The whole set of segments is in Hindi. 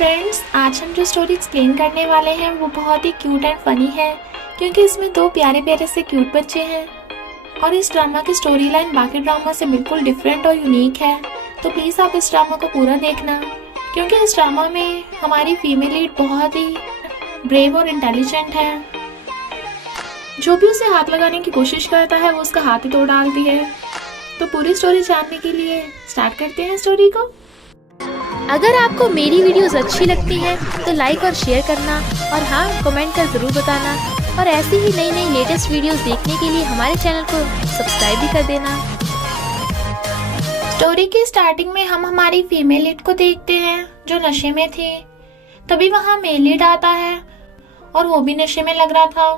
फ्रेंड्स, आज हम जो स्टोरी एक्सप्लेन करने वाले हैं वो बहुत ही क्यूट एंड फनी है क्योंकि इसमें दो प्यारे प्यारे से क्यूट बच्चे हैं और इस ड्रामा की स्टोरी लाइन बाकी ड्रामा से बिल्कुल डिफरेंट और यूनिक है। तो प्लीज़ आप इस ड्रामा को पूरा देखना क्योंकि इस ड्रामा में हमारी फीमेल लीड बहुत ही ब्रेव और इंटेलिजेंट है। जो भी उसे हाथ लगाने की कोशिश करता है वो उसका हाथ ही तोड़ डालती है। तो पूरी स्टोरी जानने के लिए स्टार्ट करते हैं स्टोरी को। अगर आपको मेरी वीडियोस अच्छी लगती हैं तो लाइक और शेयर करना और हाँ, कमेंट कर ज़रूर बताना और ऐसी ही नई नई लेटेस्ट वीडियोस देखने के लिए हमारे चैनल को सब्सक्राइब भी कर देना। स्टोरी की स्टार्टिंग में हम हमारी फीमेल लीड को देखते हैं जो नशे में थी। तभी वहाँ मेल लीड आता है और वो भी नशे में लग रहा था।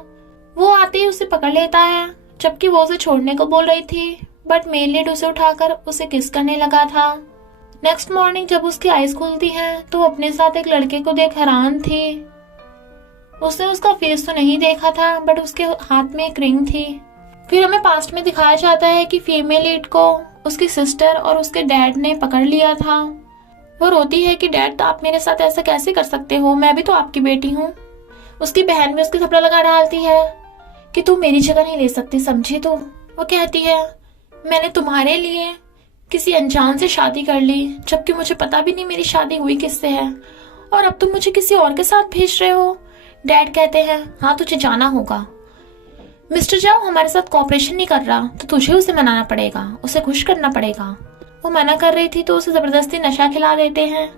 वो आते ही उसे पकड़ लेता है जबकि वो उसे छोड़ने को बोल रही थी, बट मेल लीड उसे उठाकर उसे किस करने लगा था। नेक्स्ट मॉर्निंग जब उसकी आईज खुलती हैं तो वो अपने साथ एक लड़के को देख हैरान थी। उसने उसका फेस तो नहीं देखा था बट उसके हाथ में एक रिंग थी। फिर हमें पास्ट में दिखाया जाता है कि फीमेल लीड को उसकी सिस्टर और उसके डैड ने पकड़ लिया था। वो रोती है कि डैड, आप मेरे साथ ऐसा कैसे कर सकते हो, मैं भी तो आपकी बेटी हूँ। उसकी बहन भी उसके थप्पड़ लगा डालती है कि तू मेरी जगह नहीं ले सकती, समझी तू। वो कहती है, मैंने तुम्हारे लिए किसी अनजान से शादी कर ली जबकि मुझे पता भी नहीं मेरी शादी हुई किससे है और अब तुम मुझे किसी और के साथ भेज रहे हो। डैड कहते हैं, हाँ तुझे जाना होगा। मिस्टर जाओ हमारे साथ कोऑपरेशन नहीं कर रहा तो तुझे उसे मनाना पड़ेगा, उसे खुश करना पड़ेगा। वो मना कर रही थी तो उसे जबरदस्ती नशा खिला देते हैं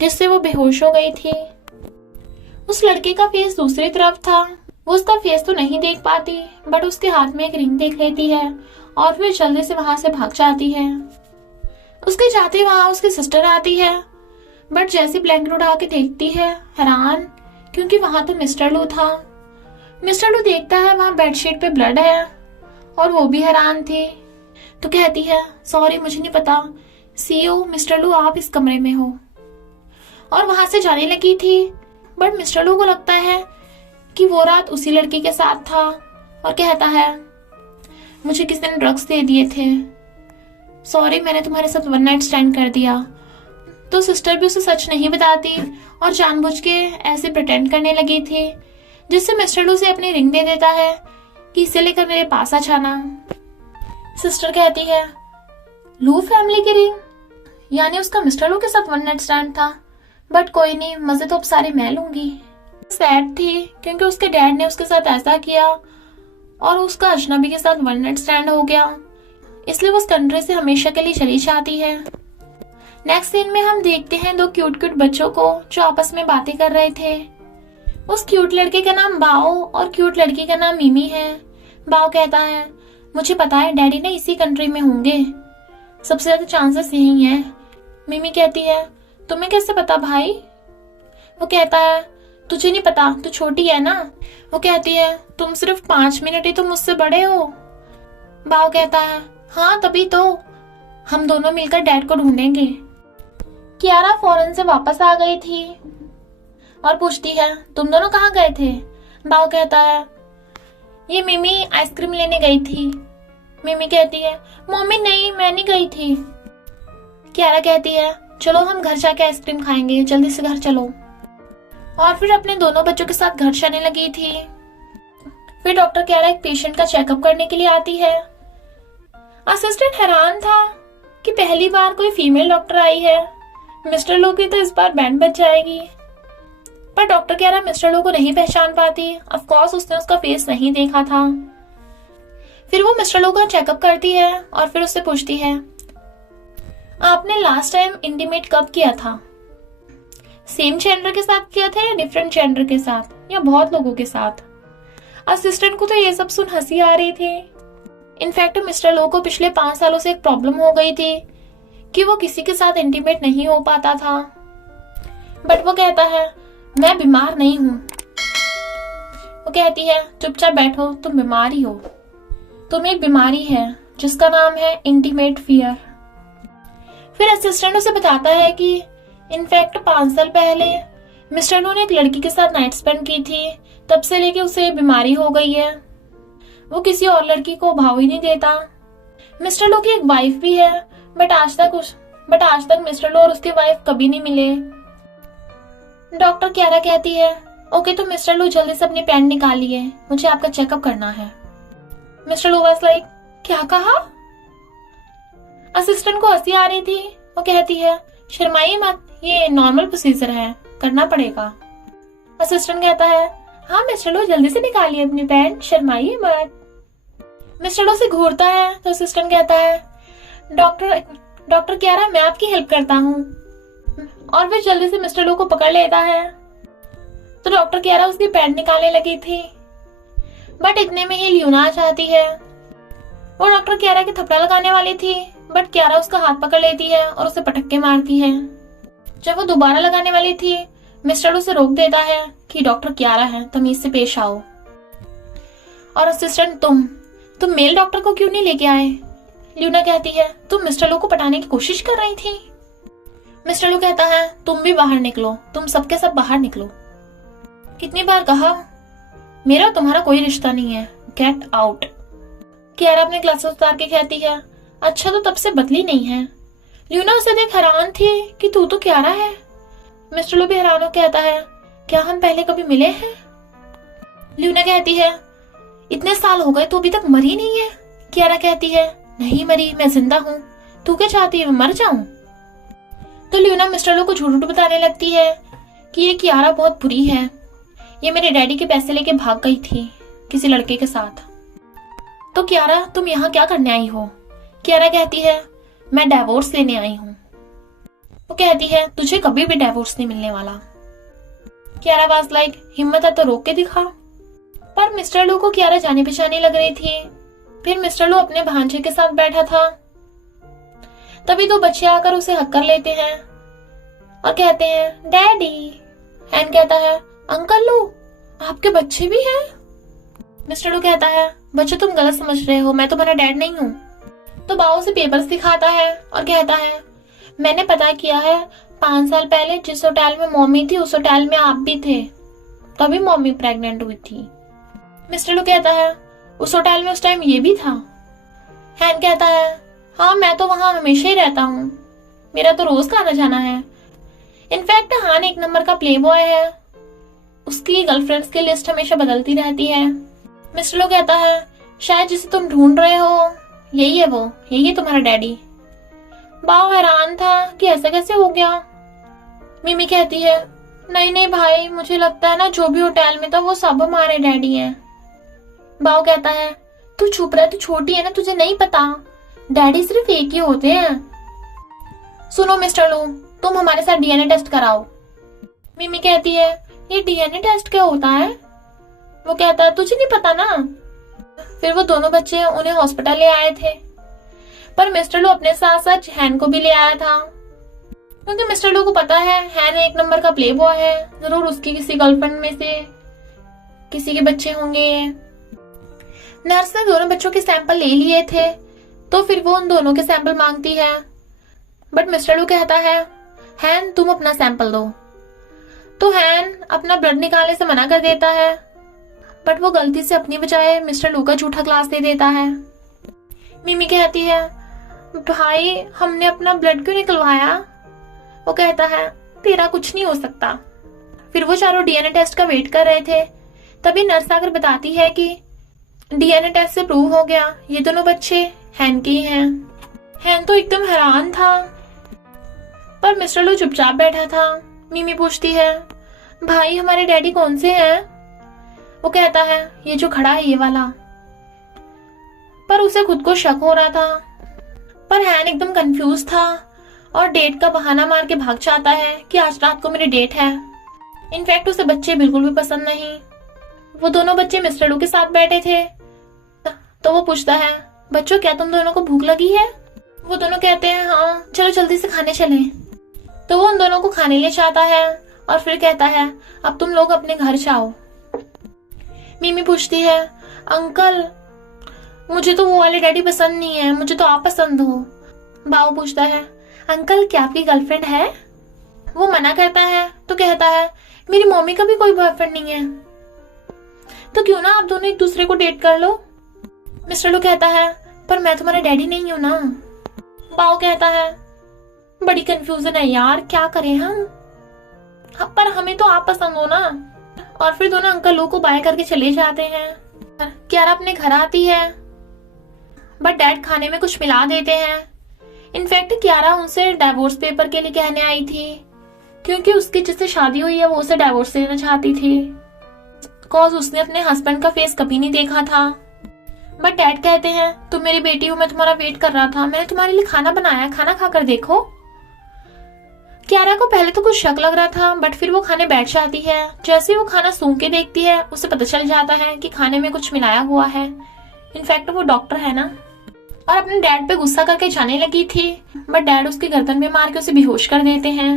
जिससे वो बेहोश हो गई थी। उस लड़के का फेस दूसरी तरफ था। वो उसका फेस तो नहीं देख पाती बट उसके हाथ में एक रिंग देख लेती है और फिर जल्दी से वहां से भाग जाती है। उसके जाते वहां उसकी सिस्टर आती है बट जैसी ब्लैंकेट उठा के देखती है हैरान, क्योंकि वहां तो मिस्टर लू था। मिस्टर लू देखता है वहां बेडशीट पे ब्लड है और वो भी हैरान थी। तो कहती है, सॉरी मुझे नहीं पता, सीओ मिस्टर लू आप इस कमरे में हो। और वहां से जाने लगी थी बट मिस्टर लू को लगता है कि वो रात उसी लड़की के साथ था और कहता है, मुझे किसी ने ड्रग्स दे दिए थे, सॉरी मैंने तुम्हारे साथ वन नाइट स्टैंड कर दिया। तो सिस्टर भी उसे सच नहीं बताती और जानबूझ के ऐसे प्रिटेंड करने लगी थी जिससे मिस्टर लू से अपनी रिंग दे देता है कि इसे लेकर मेरे पास आ जाना। सिस्टर कहती है, लू फैमिली की रिंग, यानी उसका मिस्टर लू के साथ वन नाइट स्टैंड था, बट कोई नहीं, मजे तो अब सारे मैं लूंगी। सैड थी क्योंकि उसके डैड ने उसके साथ ऐसा किया और उसका अजनबी के साथ वन नाइट स्टैंड हो गया, इसलिए वो उस कंट्री से हमेशा के लिए चली जाती है। नेक्स्ट सीन में हम देखते हैं दो क्यूट क्यूट बच्चों को जो आपस में बातें कर रहे थे। उस क्यूट लड़के का नाम बाओ और क्यूट लड़की का नाम मिमी है। बाओ कहता है, मुझे पता है डैडी ने इसी कंट्री में होंगे, सबसे ज्यादा चांसेस यही है। मिमी कहती है, तुम्हें कैसे पता भाई? वो कहता है, तुझे नहीं पता, तू छोटी है ना। वो कहती है, तुम सिर्फ 5 मिनट ही तो मुझसे बड़े हो। बाओ कहता है, हाँ तभी तो, हम दोनों मिलकर डैड को ढूंढेंगे। कियारा फौरन से वापस आ गई थी और पूछती है, तुम दोनों कहाँ गए थे? बाओ कहता है, ये मिमी आइसक्रीम लेने गई थी। मिमी कहती है, मम्मी नहीं, मैं नहीं गई थी। कियारा कहती है, चलो हम घर जाके आइसक्रीम खाएंगे, जल्दी से घर चलो। और फिर अपने दोनों बच्चों के साथ घर जाने लगी थी। फिर डॉक्टर कियारा एक पेशेंट का चेकअप करने के लिए आती है। असिस्टेंट हैरान था कि पहली बार कोई फीमेल डॉक्टर आई है, मिस्टर लो की तो इस बार बैंड बज जाएगी। पर डॉक्टर कियारा मिस्टर लो को नहीं पहचान पाती, ऑफ कोर्स उसने उसका फेस नहीं देखा था। फिर वो मिस्टर लो का चेकअप करती है और फिर उससे पूछती है, आपने लास्ट टाइम इंटीमेट कब किया था? सेम जेंडर के साथ किया था या डिफरेंट जेंडर के साथ या बहुत लोगों के साथ? असिस्टेंट को तो ये सब सुन हंसी आ रही थी। इनफैक्ट मिस्टर लो को पिछले 5 सालों से एक प्रॉब्लम हो गई थी कि वो किसी के साथ इंटीमेट नहीं हो पाता था। बट वो कहता है, मैं बीमार नहीं हूं। वो कहती है, चुपचाप बैठो, तुम बीमार ही हो, तुम्हें एक बीमारी है जिसका नाम है इंटीमेट फियर। फिर असिस्टेंट उसे बताता है कि इनफैक्ट 5 साल पहले मिस्टर लो ने एक लड़की के साथ नाइट स्पेंड की थी, तब से लेके उसे बीमारी हो गई है। वो किसी और लड़की को भाव ही नहीं देता। मिस्टर लो की एक वाइफ भी है बट आज तक मिस्टर लो और उसकी वाइफ कभी नहीं मिले। डॉक्टर क्यारा कहती है, ओके तो मिस्टर लू जल्दी से अपनी पैंट निकालिए, मुझे आपका चेकअप करना है। मिस्टर लू वाज लाइक, क्या कहा? असिस्टेंट को हंसी आ रही थी। वो कहती है, शर्माइए मत, ये नॉर्मल प्रोसीजर है, करना पड़ेगा। असिस्टेंट कहता है, हाँ मिस्टर लू जल्दी से निकालिए अपनी पैंट, शर्माइए मत। मिस्टर लू से घूरता है तो असिस्टेंट कहता है, डॉक्टर क्यारा मैं आपकी हेल्प करता हूँ, और फिर जल्दी से मिस्टर लू को पकड़ लेता है। तो डॉक्टर क्यारा उसकी पैंट निकालने लगी थी, बट इतने में ही ल्यूना आ जाती है। वो डॉक्टर क्यारा के थप्पड़ लगाने वाली थी, बट क्यारा उसका हाथ पकड़ लेती है और उसे पटक के मारती है। जब वो दोबारा लगाने वाली थी, मिस्टर लू उसे रोक देता है कि डॉक्टर क्यारा है, तमीज से पेश आओ। और असिस्टेंट, तुम मेल डॉक्टर को क्यों नहीं लेके आए? ल्यूना कहती है, तुम मिस्टर लू को पटाने की कोशिश कर रही थी। मिस्टर लू कहता है, तुम भी बाहर निकलो, तुम सबके सब बाहर निकलो। कितनी बार कहा, मेरा तुम्हारा कोई रिश्ता नहीं है, गेट आउट। क्यारा अपने ग्लासेस उतार के कहती है, अच्छा तो तब से बदली नहीं है। ल्यूना उसे देख हैरान थी कि तू तो क्यारा है। मिस्टर लू भी हैरान हो कहता है, क्या हम पहले कभी मिले हैं? ल्यूना कहती है, इतने साल हो गए तो अभी तक मरी नहीं है। क्यारा कहती है, नहीं मरी, मैं जिंदा हूँ, तू क्या चाहती है मैं मर जाऊं? तो ल्यूना मिस्टर लू को झूठ बताने लगती है कि ये क्यारा बहुत बुरी है, ये मेरे डैडी के पैसे लेके भाग गई थी किसी लड़के के साथ। तो क्यारा तुम यहाँ क्या करने आई हो? क्यारा कहती है, मैं डिवोर्स लेने आई हूँ। वो कहती है, तुझे कभी भी डिवोर्स नहीं मिलने वाला। क्यारा वाज लाइक, हिम्मत है तो रोक के दिखा। पर मिस्टर लू को क्यारा जाने पहचाने लग रही थी। फिर मिस्टर लू अपने भांजे के साथ बैठा था, तभी दो बच्चे आकर उसे हक कर लेते हैं और कहते हैं, डैडी। हैन कहता है, अंकल लू आपके बच्चे भी हैं? मिस्टर लू कहता है, बच्चे तुम गलत समझ रहे हो, मैं तुम्हारा डैड नहीं हूँ। तो बाओ से पेपर्स दिखाता है और कहता है, मैंने पता किया है, 5 साल पहले जिस होटल में मम्मी थी उस होटल में आप भी थे, तभी मम्मी प्रेग्नेंट हुई थी। मिस्टर लू कहता है, उस होटल में उस टाइम ये भी था? हैन कहता है, हाँ मैं तो वहां हमेशा ही रहता हूँ, मेरा तो रोज का आना जाना है। इनफैक्ट हान 1 नंबर का प्ले बॉय है, उसकी गर्लफ्रेंड्स की लिस्ट हमेशा बदलती रहती है। मिस्टर लू कहता है, शायद जिसे तुम ढूंढ रहे हो यही है वो, यही है तुम्हारा डैडी। बाओ हैरान था कि ऐसा कैसे हो गया। मिमी कहती है, नहीं नहीं भाई, मुझे लगता है ना जो भी होटल में था वो सब हमारे डैडी हैं। बाओ कहता है, तू चुप रह, तू छोटी है ना, तुझे नहीं पता, डैडी सिर्फ एक ही होते हैं। सुनो मिस्टर लू, तुम हमारे साथ डीएनए टेस्ट कराओ। मिमी कहती है, ये डीएनए टेस्ट क्या होता है? वो कहता है, तुझे नहीं पता ना। फिर वो दोनों बच्चे उन्हें हॉस्पिटल ले आए थे, पर मिस्टर लू अपने साथ साथ हैन को भी ले आया था, क्योंकि मिस्टर लू को पता है हैन 1 नंबर का प्ले बॉय है, जरूर उसकी किसी गर्लफ्रेंड में से किसी के बच्चे होंगे। नर्स ने दोनों बच्चों के सैंपल ले लिए थे, तो फिर वो उन दोनों के सैंपल मांगती है, बट मिस्टर लू कहता है, हैन तुम अपना सैंपल दो। तो हैन अपना ब्लड निकालने से मना कर देता है, बट वो गलती से अपनी बजाय मिस्टर लू का झूठा ग्लास दे देता है। मिमी कहती है, भाई हमने अपना ब्लड क्यों निकलवाया? वो कहता है, तेरा कुछ नहीं हो सकता। फिर वो चारों डीएनए टेस्ट का वेट कर रहे थे, तभी नर्स आकर बताती है कि डीएनए टेस्ट से प्रूव हो गया ये दोनों बच्चे हैन के ही हैं। हैन तो एकदम हैरान था, पर मिस्टर लू चुपचाप बैठा था। मिमी पूछती है, भाई हमारे डैडी कौन से हैं? वो कहता है, ये जो खड़ा है ये वाला। पर उसे खुद को शक हो रहा था, पर हैन एकदम कंफ्यूज था और डेट का बहाना मार के भाग जाता है कि आज रात को मेरी डेट है। इनफैक्ट उसे बच्चे बिल्कुल भी पसंद नहीं। वो दोनों बच्चे मिस्टर लू के साथ बैठे थे, तो वो पूछता है, बच्चों क्या तुम दोनों को भूख लगी है? वो दोनों कहते हैं, हाँ चलो जल्दी से खाने चलें। तो वो उन दोनों को खाने ले जाता है और फिर कहता है, अब तुम लोग अपने घर जाओ। मिमी पूछती है, अंकल मुझे तो वो वाले डैडी पसंद नहीं है, मुझे तो आप पसंद हो। बाओ पूछता है, अंकल क्या आपकी गर्लफ्रेंड है? वो मना करता है, तो कहता है, मेरी मम्मी का भी कोई बॉयफ्रेंड नहीं है, तो क्यों ना आप दोनों एक दूसरे को डेट कर लो। मिस्टर लू कहता है, पर मैं तुम्हारा डैडी नहीं हूं ना। बाओ कहता है, बड़ी कंफ्यूजन है यार, क्या करें हम? पर हमें तो आप पसंद हो ना। और फिर दोनों अंकल लू को बाय करके चले जाते हैं। कियारा अपने घर आती है, बट डैड खाने में कुछ मिला देते हैं। इनफैक्ट कियारा उनसे डाइवोर्स पेपर के लिए कहने आई थी, क्योंकि उसकी जिससे शादी हुई है वो उसे डाइवोर्स देना चाहती थी, बिकॉज उसने अपने हस्बैंड का फेस कभी नहीं देखा था। बट डैड कहते हैं तुम मेरी बेटी हो, मैं तुम्हारा वेट कर रहा था, मैंने तुम्हारे लिए खाना बनाया, खाना खाकर देखो। कियारा को पहले तो कुछ शक लग रहा था, बट फिर वो खाने बैठ जाती है। जैसे वो खाना सूंघ के देखती है उसे पता चल जाता है कि खाने में कुछ मिलाया हुआ है। इनफैक्ट वो डॉक्टर है ना। और अपने डैड पे गुस्सा करके जाने लगी थी, बट डैड उसकी गर्दन में मार के उसे बेहोश कर देते हैं।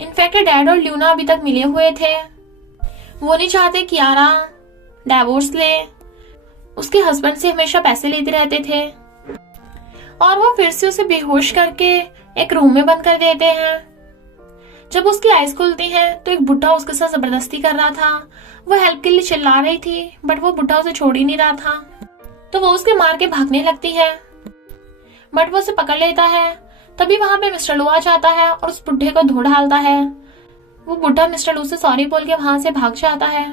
इनफैक्ट डैड और ल्यूना अभी तक मिले हुए थे। वो नहीं चाहते कियारा डाइवोर्स ले, उसके हस्बैंड से हमेशा पैसे लेते रहते थे। और वो फिर से उसे बेहोश करके एक रूम में बंद कर देते हैं। जब उसकी आईज खुलती हैं तो एक बुढ़ा उसके साथ जबरदस्ती कर रहा था। वो हेल्प के लिए चिल्ला रही थी, बट वो बुढ़ा उसे छोड़ ही नहीं रहा था। तो वो उसके मार के भागने लगती है, बट वो उसे पकड़ लेता है। तभी वहां पे मिस्टर लू आ जाता है और उस बुढ़े को धो डालता है। वो बुढ़ा मिस्टर लू से सॉरी बोल के वहां से भाग जाता है,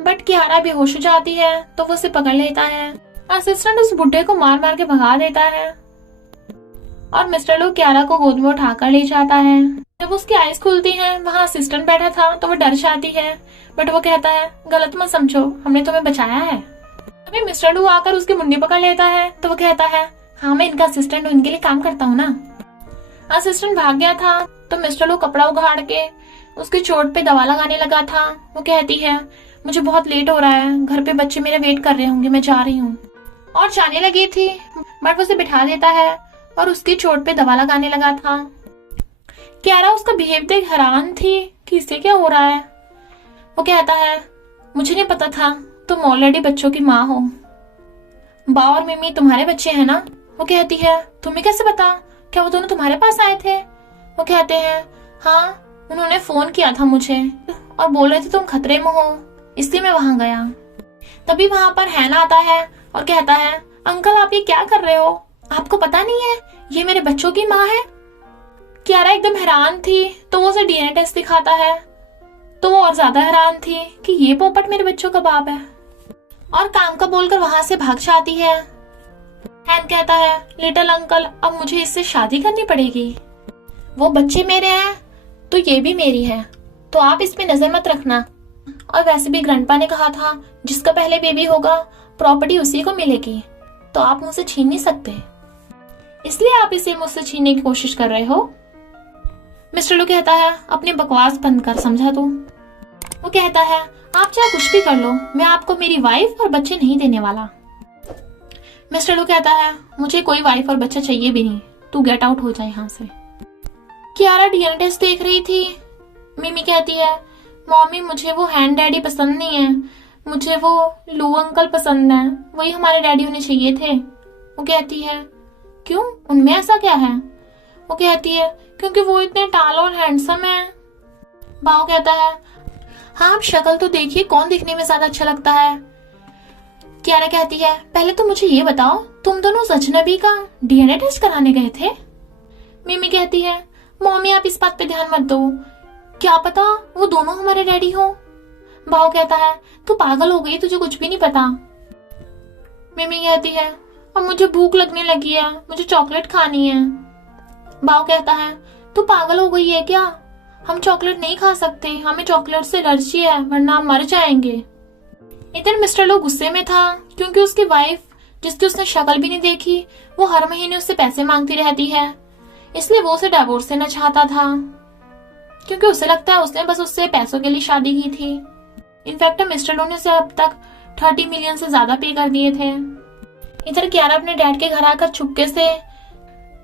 बट कियारा बेहोश हो जाती है तो वो उसे पकड़ लेता है। असिस्टेंट उस बुढ़े को मार मार के भगा देता है और मिस्टर लू कियारा को गोद में उठाकर ले जाता है। जब उसकी आईज खुलती हैं, वहाँ असिस्टेंट बैठा था तो वो डर जाती है, बट वो कहता है गलत मत समझो, हमने तुम्हें बचाया है। अभी मिस्टर लू आकर उसकी मुंडी पकड़ लेता है तो वो कहता है हाँ मैं इनका असिस्टेंट हूँ, इनके लिए काम करता हूँ ना। असिस्टेंट भाग गया था तो मिस्टर लू कपड़ा उखाड़ के उसकी चोट पे दवा लगाने लगा था। वो कहती है मुझे बहुत लेट हो रहा है, घर पे बच्चे मेरे वेट कर रहे होंगे, मैं जा रही हूँ। और जाने लगी थी, बट उसे बिठा देता है और उसकी चोट पे दवा लगाने लगा था। कियारा उसका बिहेव देख हैरान थी कि इसे क्या हो रहा है। वो कहता है मुझे नहीं पता था तुम ऑलरेडी बच्चों की माँ हो। बा और मिमी तुम्हारे बच्चे हैं ना। वो कहती है तुम्हें कैसे पता, क्या वो दोनों तुम्हारे पास आए थे। वो कहते हैं हाँ, उन्होंने फोन किया था मुझे और बोल रहे थे तुम खतरे में हो, इसलिए मैं वहां गया। तभी वहां पर हैना आता है और कहता है अंकल आप ये क्या कर रहे हो, आपको पता नहीं है ये मेरे बच्चों की माँ है। कियारा एकदम हैरान थी तो वो उसे डीएनए टेस्ट दिखाता है, तो वो और ज्यादा हैरान थी कि ये पोपट मेरे बच्चों का बाप है, और काम का बोलकर वहां से भाग जाती है। हैन कहता है लिटिल अंकल अब मुझे इससे शादी करनी पड़ेगी, वो बच्चे मेरे हैं तो ये भी मेरी है, तो आप इस पे नजर मत रखना। और वैसे भी ग्रैंडपा ने कहा था जिसका पहले बेबी होगा प्रॉपर्टी उसी को मिलेगी, तो आप मुझसे छीन नहीं सकते, इसलिए आप इसे मुझसे छीनने की कोशिश कर रहे हो। मिस्टर लू कहता है अपनी बकवास बंद कर, समझा तू। वो कहता है आप चाहे कुछ भी कर लो, मैं आपको मेरी वाइफ और बच्चे नहीं देने वाला। मिस्टर लू कहता है मुझे कोई वाइफ और बच्चा चाहिए भी नहीं, तू गेट आउट हो जाए यहाँ से। कियारा डीएनए टेस्ट देख रही थी। मिमी कहती है मम्मी मुझे वो हैंड डैडी पसंद नहीं है, मुझे वो लू अंकल पसंद है, वही हमारे डैडी होने चाहिए थे। वो कहती है क्यों, उनमें ऐसा क्या है। वो कहती है क्योंकि वो इतने टाल और हैंडसम है। बाव कहता है हाँ आप शक्ल तो देखिए, कौन दिखने में ज्यादा अच्छा लगता है। कियारा कहती है पहले तो मुझे ये बताओ तुम दोनों उस अजनबी का डीएनए टेस्ट कराने गए थे। मिमी कहती है मम्मी आप इस बात पे ध्यान मत दो, क्या पता वो दोनों हमारे डैडी हो। बाव कहता है तू पागल हो गई, तुझे कुछ भी नहीं पता। मिमी कहती है अब मुझे भूख लगने लगी है, मुझे चॉकलेट खानी है। बाव कहता है तू पागल हो गई है क्या, हम चॉकलेट नहीं खा सकते, हमें चॉकलेट से एलर्जी है वरना हम मर जाएंगे। इधर मिस्टर लो गुस्से में था क्योंकि उसकी वाइफ जिसकी उसने शक्ल भी नहीं देखी वो हर महीने उससे पैसे मांगती रहती है, इसलिए वो उसे डिवोर्स देना चाहता था, क्योंकि उसे लगता है उसने बस उससे पैसों के लिए शादी की थी। इनफैक्ट मिस्टर लो ने उसे अब तक 30 मिलियन से ज्यादा पे कर दिए थे। इधर कियारा अपने डैड के घर आकर चुपके से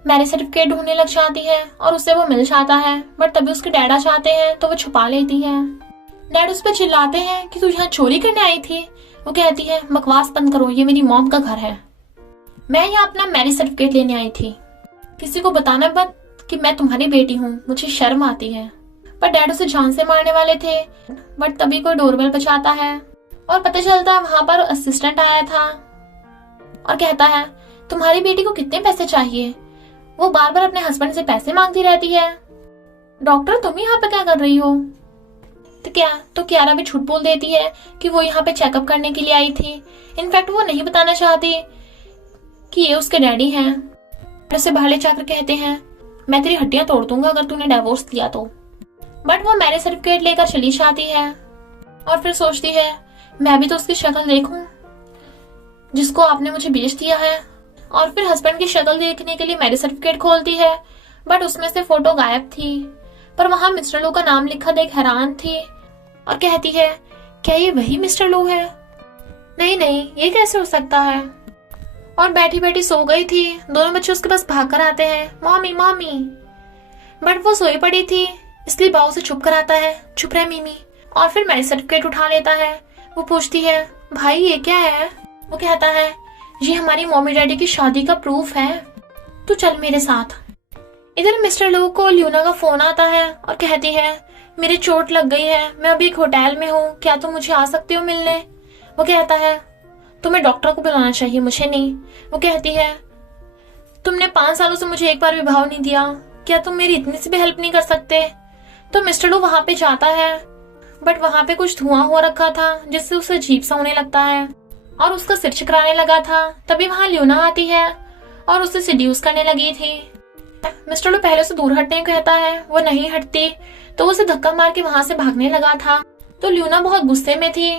मैरिज सर्टिफिकेट ढूंढने लग जाती है और उसे वो मिल जाता है, बट तभी उसके डैड आ जाते हैं तो वो छुपा लेती है। डैड उस पर चिल्लाते हैं कि तू यहाँ चोरी करने आई थी। वो कहती है बकवास बंद करो, ये मेरी मॉम का घर है, मैं यहाँ अपना मैरिज सर्टिफिकेट लेने आई थी, किसी को बताना मत कि मैं तुम्हारी बेटी हूँ, मुझे शर्म आती है। पर डैड उसे जान से मारने वाले थे, बट तभी कोई डोरबेल बजाता है और पता चलता है वहां पर असिस्टेंट आया था और कहता है तुम्हारी बेटी को कितने पैसे चाहिए, वो बार बार अपने हस्बैंड से पैसे मांगती रहती है। डॉक्टर तुम यहाँ पे क्या कर रही हो? तो कियारा भी झूठ बोल देती है कि वो यहाँ पे चेकअप करने के लिए आई थी। इनफैक्ट वो नहीं बताना चाहती कि ये उसके डैडी हैं। उसे बाहर ले जाकर कहते हैं मैं तेरी हड्डियां तोड़ दूंगा अगर तूने डिवोर्स दिया तो। बट वो मैरिज सर्टिफिकेट लेकर चली जाती है और फिर सोचती है मैं भी तो उसकी शक्ल देखूं जिसको आपने मुझे बेच दिया है। और फिर हस्बैंड की शक्ल देखने के लिए मैरिज सर्टिफिकेट खोलती है, बट उसमें से फोटो गायब थी। पर वहां मिस्टर लो का नाम लिखा देख हैरान थी और कहती है क्या ये वही मिस्टर लो है? नहीं, ये कैसे हो सकता है? और बैठी बैठी सो गई थी। दोनों बच्चे उसके पास भाग कर आते हैं, मॉमी मॉमी। बट वो सोई पड़ी थी, इसलिए बाऊ से चुप कराता है, चुप रहे मीमी। और फिर मैरिज सर्टिफिकेट उठा लेता है। वो पूछती है भाई ये क्या है? वो कहता है ये हमारी मम्मी डैडी की शादी का प्रूफ है, तू चल मेरे साथ। इधर मिस्टर लो को ल्यूना का फोन आता है और कहती है मेरी चोट लग गई है, मैं अभी एक होटल में हूँ, क्या तुम मुझे आ सकते हो मिलने? वो कहता है तुम्हें डॉक्टर को बुलाना चाहिए, मुझे नहीं। वो कहती है तुमने 5 सालों से मुझे एक बार भी भाव नहीं दिया, क्या तुम मेरी इतनी सी भी हेल्प नहीं कर सकते? तो मिस्टर लो वहां पे जाता है, बट वहां पे कुछ धुआं हो रखा था जिससे उसे अजीब सा होने लगता है और उसका सिर चकराने लगा था। तभी वहां ल्यूना आती है और उसे सिड्यूस करने लगी थी। मिस्टर लो पहले से दूर हटने को कहता है, वो नहीं हटती, तो उसे धक्का मार के वहां से भागने लगा था। तो ल्यूना बहुत गुस्से में थी।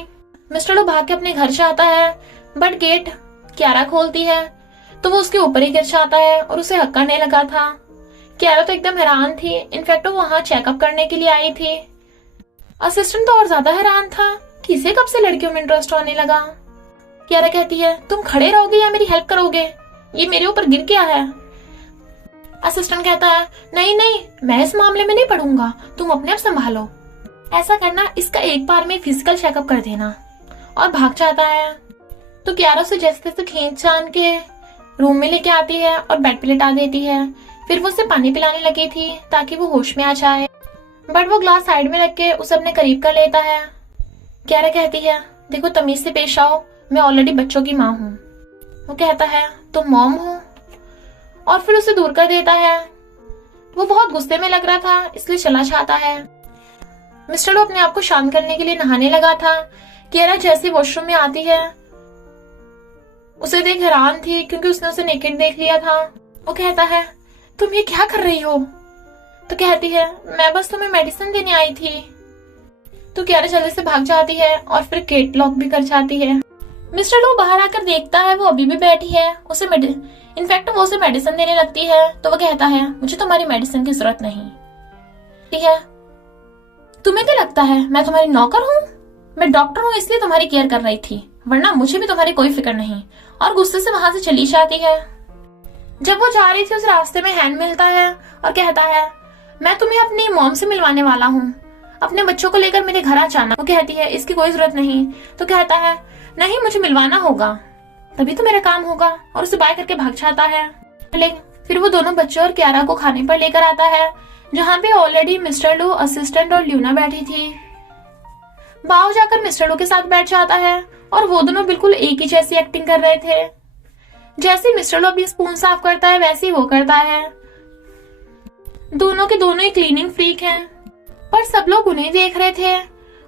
मिस्टर लो भाग के अपने घर जाता है, बट गेट कियारा खोलती है तो वो उसके ऊपर ही गिर जाता है और उसे हक करने लगा था। कियारा तो एकदम हैरान थी। इनफैक्ट वो वहां चेकअप करने के लिए आई थी। असिस्टेंट तो और ज्यादा हैरान था कि इसे कब से लड़कियों में इंटरेस्ट होने लगा। कियारा कहती है तुम खड़े रहोगे या मेरी हेल्प करोगे? ये मेरे ऊपर गिर गया है। असिस्टेंट कहता है नहीं, मैं इस मामले में नहीं पढ़ूंगा, तुम अपने आप संभालो। ऐसा करना, इसका एक बार में फिजिकल चेकअप कर देना। और भाग जाता है। तो कियारा उसे जैसे तैसे खींच छान के रूम में लेके आती है और बेड पे लिटा देती है। फिर वो उसे पानी पिलाने लगी थी ताकि वो होश में आ जाए, बट वो ग्लास साइड में रख के उसे अपने करीब कर लेता है। कियारा कहती है देखो तमीज से पेश आओ, मैं ऑलरेडी बच्चों की माँ हूँ। वो कहता है तुम मॉम हो, और फिर उसे दूर कर देता है। वो बहुत गुस्से में लग रहा था इसलिए चला जाता है। मिस्टर लो अपने आप को शांत करने के लिए नहाने लगा था। कियारा जैसे वॉशरूम में आती है उसे देख हैरान थी क्योंकि उसने उसे नेकेड देख लिया था। वो कहता है तुम ये क्या कर रही हो? तो कहती है मैं बस तुम्हें मेडिसिन देने आई थी। तो कियारा जल्दी से भाग जाती है और फिर गेट लॉक भी कर जाती है। मिस्टर लो बाहर आकर देखता है वो अभी भी बैठी है। इनफैक्ट वो उसे मेडिसिन देने लगती है। तो वो कहता है मुझे तुम्हारी मेडिसिन की जरूरत नहीं। ठीक है, तुम्हें क्या लगता है मैं तुम्हारी नौकर हूँ? मैं डॉक्टर हूँ इसलिए तुम्हारी केयर कर रही थी, वरना मुझे भी तुम्हारी कोई फिक्र नहीं। और गुस्से से वहां से चली जाती है। जब वो जा रही थी उस रास्ते में हैन मिलता है और कहता है मैं तुम्हें अपनी मॉम से मिलवाने वाला हूँ, अपने बच्चों को लेकर मेरे घर आ जाना। वो कहती है इसकी कोई जरूरत नहीं। तो कहता है नहीं मुझे मिलवाना होगा, तभी तो मेरा काम होगा। और उसे बाय करके भाग जाता है। फिर वो दोनों बच्चों और कियारा को खाने पर लेकर आता है जहाँ पे ऑलरेडी मिस्टर लो, असिस्टेंट और ल्यूना बैठी थी। बाव जाकर मिस्टर लो के साथ बैठ जाता है और वो दोनों बिल्कुल एक ही जैसी एक्टिंग कर रहे थे। जैसे मिस्टर लो अपनी स्पून साफ करता है वैसे ही वो करता है। दोनों के दोनों ही क्लीनिंग फ्रीक हैं, पर सब लोग उन्हें देख रहे थे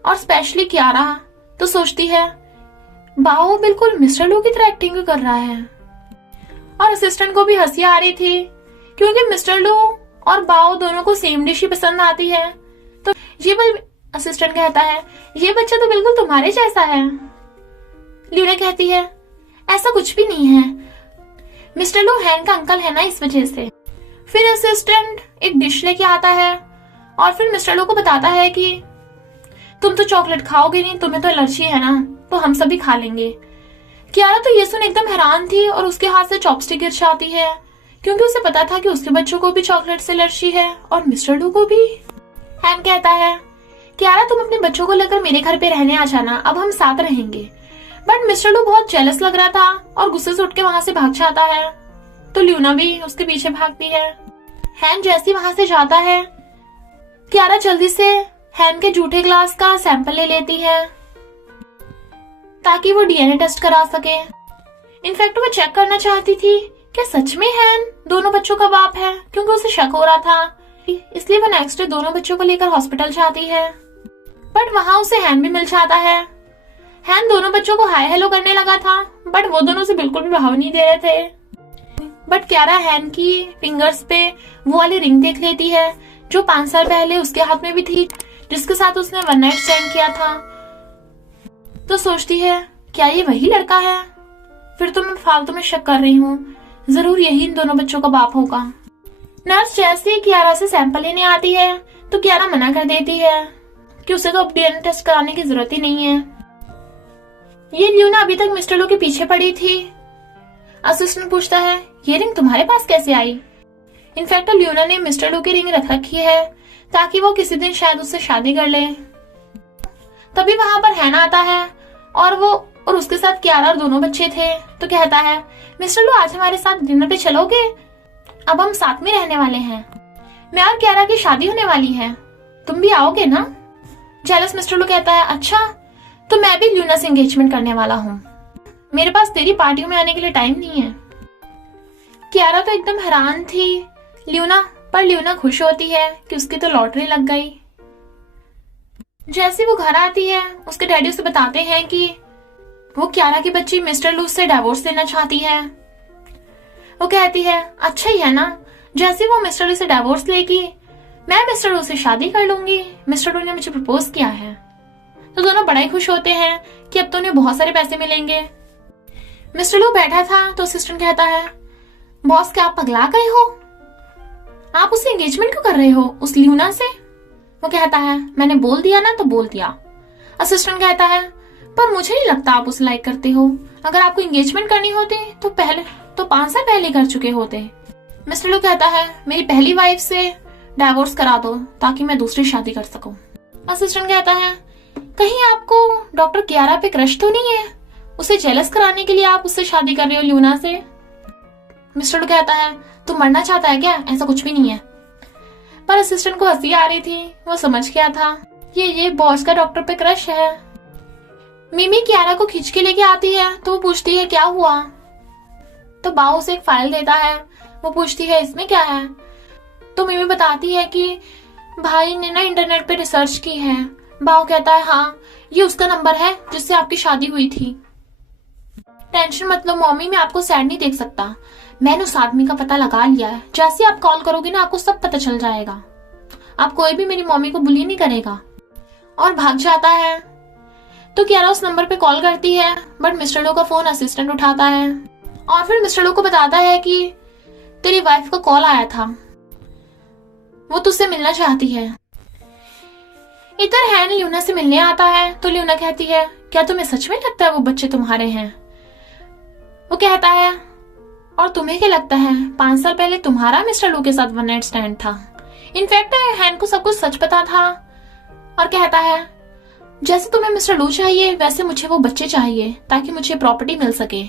और स्पेशली कियारा तो सोचती है बाओ बिल्कुल मिस्टर लो की तरह एक्टिंग कर रहा है। और असिस्टेंट को भी हंसी आ रही थी क्योंकि मिस्टर लो और बाओ दोनों को सेम डिश ही पसंद आती है। तो असिस्टेंट कहता है ये बच्चा तो बिल्कुल तुम्हारे जैसा है। ल्यूना कहती है ऐसा कुछ भी नहीं है, मिस्टर लो हैन का अंकल है ना इस वजह से। फिर असिस्टेंट एक डिश लेके आता है और फिर मिस्टर लो को बताता है कि तुम तो चॉकलेट खाओगे नहीं, तुम्हें तो एलर्जी है ना, तो हम सभी खा लेंगे। कियारा तो ये सुन एकदम हैरान थी और उसके हाथ से चॉपस्टिक गिर जाती है क्योंकि उसे पता था कि उसके बच्चों को भी चॉकलेट से एलर्जी है और मिस्टर लो को भी। हैन कहता है कियारा तुम अपने बच्चों को लेकर मेरे घर पे रहने आ जाना, अब हम साथ रहेंगे। बट मिस्टर लो बहुत जेलस लग रहा था और गुस्से से उठ के वहां से भाग जाता है। तो ल्यूना भी उसके पीछे भागती है। हैन जैसे वहां से जाता है कियारा जल्दी से हैन के जूठे ग्लास का सैंपल ले लेती है ताकि वो डीएनए टेस्ट करा सके। इनफैक्ट वो चेक करना चाहती थी क्या सच में हैन दोनों बच्चों का बाप है, क्योंकि उसे शक हो रहा था इसलिए वो नेक्स्ट डे दोनों बच्चों को लेकर हॉस्पिटल जाती है। बट वहां उसे हैन भी मिल जाता है। हैन दोनों बच्चों को हाय हेलो करने लगा था, बट वो दोनों से बिल्कुल भी भाव नहीं दे रहे थे। बट क्यारा हैन की फिंगर्स पे वो वाली रिंग देख लेती है जो 5 साल पहले उसके हाथ में भी थी, जिसके साथ उसने वन नाइट स्टैंड किया था। तो सोचती है क्या ये वही लड़का है? फिर तो मैं फालतू में शक कर रही हूँ, जरूर यही इन दोनों बच्चों का बाप होगा। नर्स जैसे क्यारा से सैंपल लेने आती है तो क्यारा मना कर देती है कि उसे तो अब डीएनए टेस्ट कराने की जरूरत ही नहीं है। ये ल्यूना अभी तक मिस्टर लू के पीछे पड़ी थी। असिस्टेंट पूछता है ये रिंग तुम्हारे पास कैसे आई? इनफैक्ट ल्यूना ने मिस्टर लू की रिंग रख रखी है ताकि वो किसी दिन शायद उससे शादी कर ले। तभी वहां पर हैन आता है और उसके साथ क्यारा और दोनों बच्चे थे। तो कहता है मिस्टर लू आज हमारे साथ डिनर पे चलोगे? अब हम साथ में रहने वाले हैं। मैं और क्यारा की शादी होने वाली है, तुम भी आओगे ना? जेलस मिस्टर लू कहता है अच्छा, तो मैं भी ल्यूना से एंगेजमेंट करने वाला हूँ, मेरे पास तेरी पार्टियों में आने के लिए टाइम नहीं है। क्यारा तो एकदम हैरान थी पर ल्यूना खुश होती है कि उसकी तो लॉटरी लग गई। जैसे वो घर आती है उसके डैडी उसे बताते हैं कि वो क्यारा की बच्ची मिस्टर लू से डिवोर्स लेना चाहती है। वो कहती है अच्छा ही है ना, जैसे वो मिस्टर लू से डिवोर्स लेगी मैं मिस्टर लू से शादी कर लूंगी, मिस्टर लू ने मुझे प्रपोज किया है। तो दोनों बड़ा ही खुश होते हैं कि अब तो उन्हें बहुत सारे पैसे मिलेंगे। मिस्टर लू बैठा था तो असिस्टेंट कहता है बॉस क्या आप पगला गए हो? आप उससे एंगेजमेंट क्यों कर रहे हो, उस ल्यूना से? वो कहता है मैंने बोल दिया ना तो बोल दिया। असिस्टेंट कहता है पर मुझे नहीं लगता आप उसे लाइक करते हो, अगर आपको एंगेजमेंट करनी होती तो 5 साल पहले कर चुके होते। मिस्टर लू कहता है मेरी पहली वाइफ से डाइवोर्स करा दो ताकि मैं दूसरी शादी कर सकूं। असिस्टेंट कहता है कहीं आपको डॉक्टर क्यारा पे क्रश तो नहीं है, उसे जेलस कराने के लिए आप उससे शादी कर रहे हो ल्यूना से? मिस्टर लू कहता है तू मरना चाहता है क्या? ऐसा कुछ भी नहीं है। पर असिस्टेंट को हंसी आ रही थी, वो समझ गया था ये बॉस का डॉक्टर पे क्रश है। मिमी क्यारा को खींच के लेके आती है तो वो पूछती है क्या हुआ? तो बाओ उसे एक फाइल देता है, वो पूछती है इसमें क्या है? तो मिमी बताती है कि भाई ने ना इंटरनेट पे रिसर्च की है। बाओ कहता है हाँ ये उसका नंबर है जिससे आपकी शादी हुई थी। टेंशन मत लो मॉमी, मैं आपको सैड नहीं देख सकता, मैंने उस आदमी का पता लगा लिया है, जैसे आप कॉल करोगे ना आपको सब पता चल जाएगा, आप कोई भी मेरी मम्मी को बुली नहीं करेगा। और भाग जाता है। तो क्यारा उस नंबर पे कॉल करती है बट मिस्टर लो का फोन असिस्टेंट उठाता है और फिर मिस्टर लो को बताता है कि तेरी वाइफ का कॉल आया था, वो तुझसे मिलना चाहती है। इधर हैन ल्यूना से मिलने आता है तो ल्यूना कहती है क्या तुम्हें सच में लगता है वो बच्चे तुम्हारे हैं? वो कहता है और तुम्हें क्या लगता है 5 साल पहले तुम्हारा मिस्टर लू के साथ वन नाइट स्टैंड था। इनफैक्ट हैन को सब कुछ सच पता था और कहता है जैसे तुम्हें मिस्टर लू चाहिए वैसे मुझे वो बच्चे चाहिए ताकि मुझे प्रॉपर्टी मिल सके।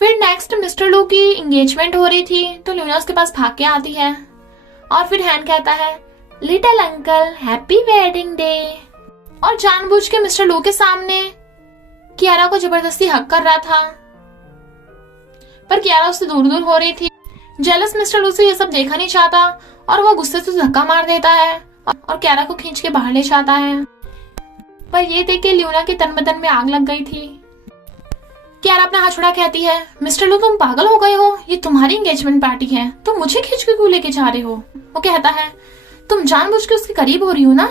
फिर नेक्स्ट मिस्टर लू की एंगेजमेंट हो रही थी तो ल्यूना उसके पास भाग के आती है और फिर हैन कहता है little uncle happy wedding day, और जानबूझ के मिस्टर लू के सामने क्यारा को जबरदस्ती हक कर रहा था। पर क्यारा उससे दूर दूर हो रही थी। जेलस मिस्टर लू से ये सब देखा नहीं चाहता और वो गुस्से से धक्का मार देता है और क्यारा को खींच के बाहर ले जाता है। पर ये देख के ल्यूना के तन बदन में आग लग गई थी। क्यारा अपना हाथ छुड़ा कहती है मिस्टर लू तुम पागल हो गए हो, ये तुम्हारी एंगेजमेंट पार्टी है, तुम मुझे खींच के क्यों लेके जा रहे हो? वो कहता है तुम जानबूझ के उसके करीब हो रही हो ना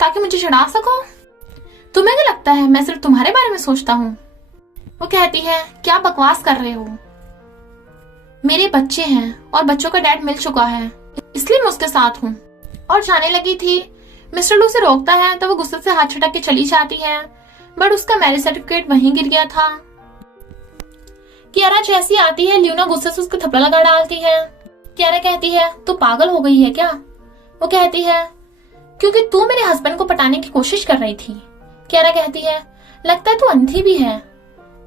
ताकि मुझे चढ़ा सको, तुम्हें क्या लगता है मैं सिर्फ तुम्हारे बारे में सोचता हूँ? वो कहती है क्या बकवास कर रहे हो, मेरे बच्चे हैं और बच्चों का डैड मिल चुका है इसलिए मैं उसके साथ हूँ। और जाने लगी थी, मिस्टर लू से रोकता है तो वो गुस्से से हाथ छटक के चली जाती है बट उसका मैरिज सर्टिफिकेट वहीं गिर गया था। क्यारा जैसी आती है ल्यूना गुस्से से उसको थप्पड़ लगा डालती है। क्यारा कहती है तू पागल हो गई है क्या? वो कहती है क्योंकि तू मेरे हस्बैंड को पटाने की कोशिश कर रही थी। क्यारा कहती है लगता है तू अंधी भी है,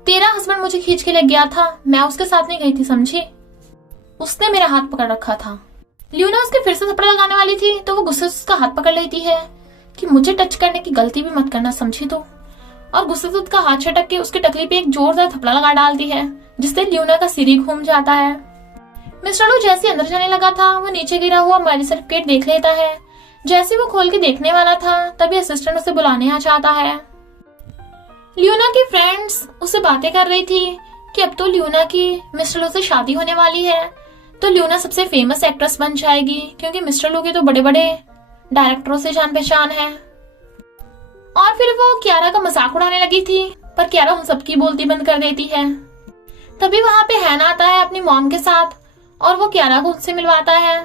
तेरा हस्बैंड मुझे खींच के ले गया था, मैं उसके साथ नहीं गई थी समझी, उसने मेरा हाथ पकड़ रखा था। ल्यूना उसके फिर से थप्पड़ लगाने वाली थी तो वो गुस्से से उसका हाथ पकड़ लेती है कि मुझे टच करने की गलती भी मत करना समझी तो, और गुस्से से उसका हाथ छटक के उसकी टकली पे एक जोरदार थप्पड़ लगा डालती है जिससे ल्यूना का सिर ही घूम जाता है। मिस्टर लू जैसे अंदर जाने लगा था वो नीचे गिरा हुआ मैरिज सर्टिफिकेट देख लेता है। जैसे वो खोल के देखने वाला था तभी असिस्टेंट उसे बुलाने आ जाता है। ल्यूना की फ्रेंड्स उससे बातें कर रही थी कि अब तो ल्यूना की मिस्टर लू से शादी होने वाली है, तो ल्यूना सबसे फेमस एक्ट्रेस बन जाएगी क्योंकि मिस्टर लू के तो बड़े बड़े डायरेक्टरों से जान पहचान है। और फिर वो क्यारा का मजाक उड़ाने लगी थी पर क्यारा उन सबकी बोलती बंद कर देती है। तभी वहां पे हैन आता है अपनी मॉम के साथ और वो क्यारा को उससे मिलवाता है।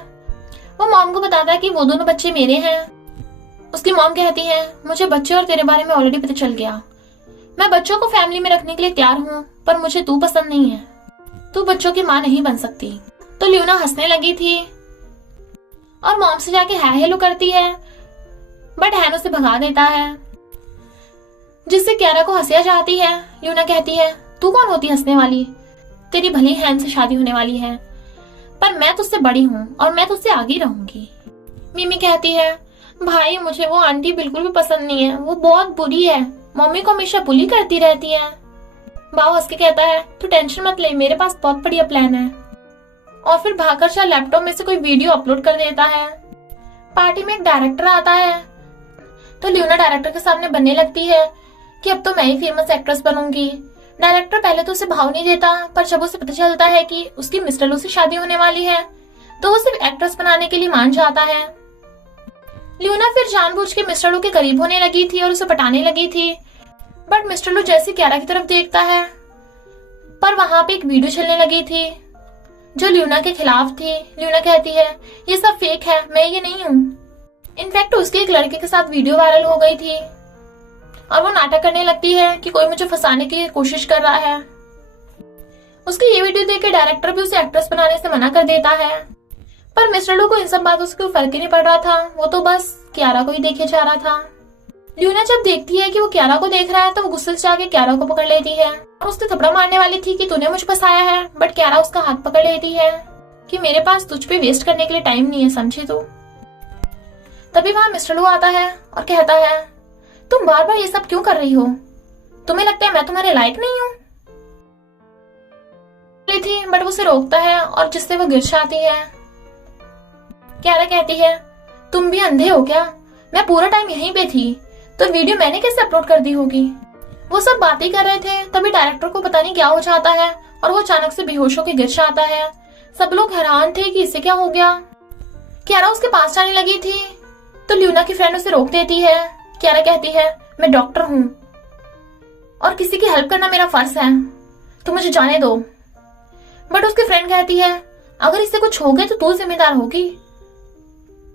वो मॉम को बताता है कि वो दोनों बच्चे मेरे हैं। उसकी मॉम कहती है मुझे बच्चे और तेरे बारे में ऑलरेडी पता चल गया, मैं बच्चों को फैमिली में रखने के लिए तैयार हूँ पर मुझे तू पसंद नहीं है, तू बच्चों की माँ नहीं बन सकती। तो ल्यूना हंसने लगी थी और मॉम से जाके हाय हेलो करती है बट हैन उसे भगा देता है, जिससे क्यारा को हंसिया जाती है। ल्यूना कहती है तू कौन होती हंसने वाली, तेरी भली हैन से शादी होने वाली है पर मैं तुझसे बड़ी हूँ और मैं तुझसे आगे रहूंगी। मिमी कहती है भाई मुझे वो आंटी बिल्कुल भी पसंद नहीं है, वो बहुत बुरी है, मम्मी को हमेशा बुली करती रहती है। बाव हंस के कहता है तू टेंशन मत ले, मेरे पास बहुत बढ़िया प्लान है। और फिर भाकर शाह लैपटॉप में से कोई वीडियो अपलोड कर देता है। पार्टी में एक डायरेक्टर आता है तो ल्यूना डायरेक्टर के सामने बनने लगती है कि अब तो मैं ही फेमस एक्ट्रेस बनूंगी। डायरेक्टर पहले तो उसे भाव नहीं देता पर जब उसे पता चलता है कि उसकी मिस्टर लू से शादी होने वाली है तो वो सिर्फ एक्ट्रेस बनाने के लिए मान जाता है। ल्यूना फिर जानबूझ के मिस्टर लू के करीब होने लगी थी और उसे पटाने लगी थी बट मिस्टर लू जैसे क्यारा की तरफ देखता है पर वहां पे एक वीडियो चलने लगी थी जो ल्यूना के खिलाफ थी। ल्यूना कहती है ये सब फेक है, मैं ये नहीं हूँ। इनफैक्ट उसके एक लड़के के साथ वीडियो वायरल हो गई थी और वो नाटक करने लगती है कि कोई मुझे फंसाने की कोशिश कर रहा है। उसकी ये वीडियो देख के डायरेक्टर भी उसे एक्ट्रेस बनाने से मना कर देता है पर मिस्टर लू को इन सब बातों से कोई फर्क ही नहीं पड़ रहा था, वो तो बस क्यारा को ही देखे जा रहा था। ल्यूना जब देखती है कि वो क्यारा को देख रहा है तो वो गुस्से से जाके क्यारा को पकड़ लेती है और उसने थप्पड़ मारने वाली थी कि तूने मुझे फंसाया है बट क्यारा उसका हाथ पकड़ लेती है कि मेरे पास तुझ पे वेस्ट करने के लिए टाइम नहीं है, समझी तू। तभी वहां मिस्टर लू आता है और कहता है तुम बार बार ये सब क्यों कर रही हो, तुम्हें लगता है मैं तुम्हारे लायक नहीं हूँ। थी बट वो उसे रोकता है और जिससे वो गिर जाती है। क्यारा कहती है तुम भी अंधे हो क्या, मैं पूरा टाइम यहीं पे थी तो वीडियो मैंने कैसे अपलोड कर दी होगी। वो सब बातें कर रहे थे तभी डायरेक्टर को पता नहीं क्या हो जाता है और वो अचानक से बेहोश होकर गिर जाता है। सब लोग हैरान थे कि इससे क्या हो गया। क्यारा उसके पास जाने लगी थी तो ल्यूना की फ्रेंड उसे रोक देती है। क्यारा कहती है मैं डॉक्टर हूँ और किसी की हेल्प करना मेरा फर्ज है, तो मुझे जाने दो। बट उसकी फ्रेंड कहती है अगर इससे कुछ हो गया तो तू जिम्मेदार होगी,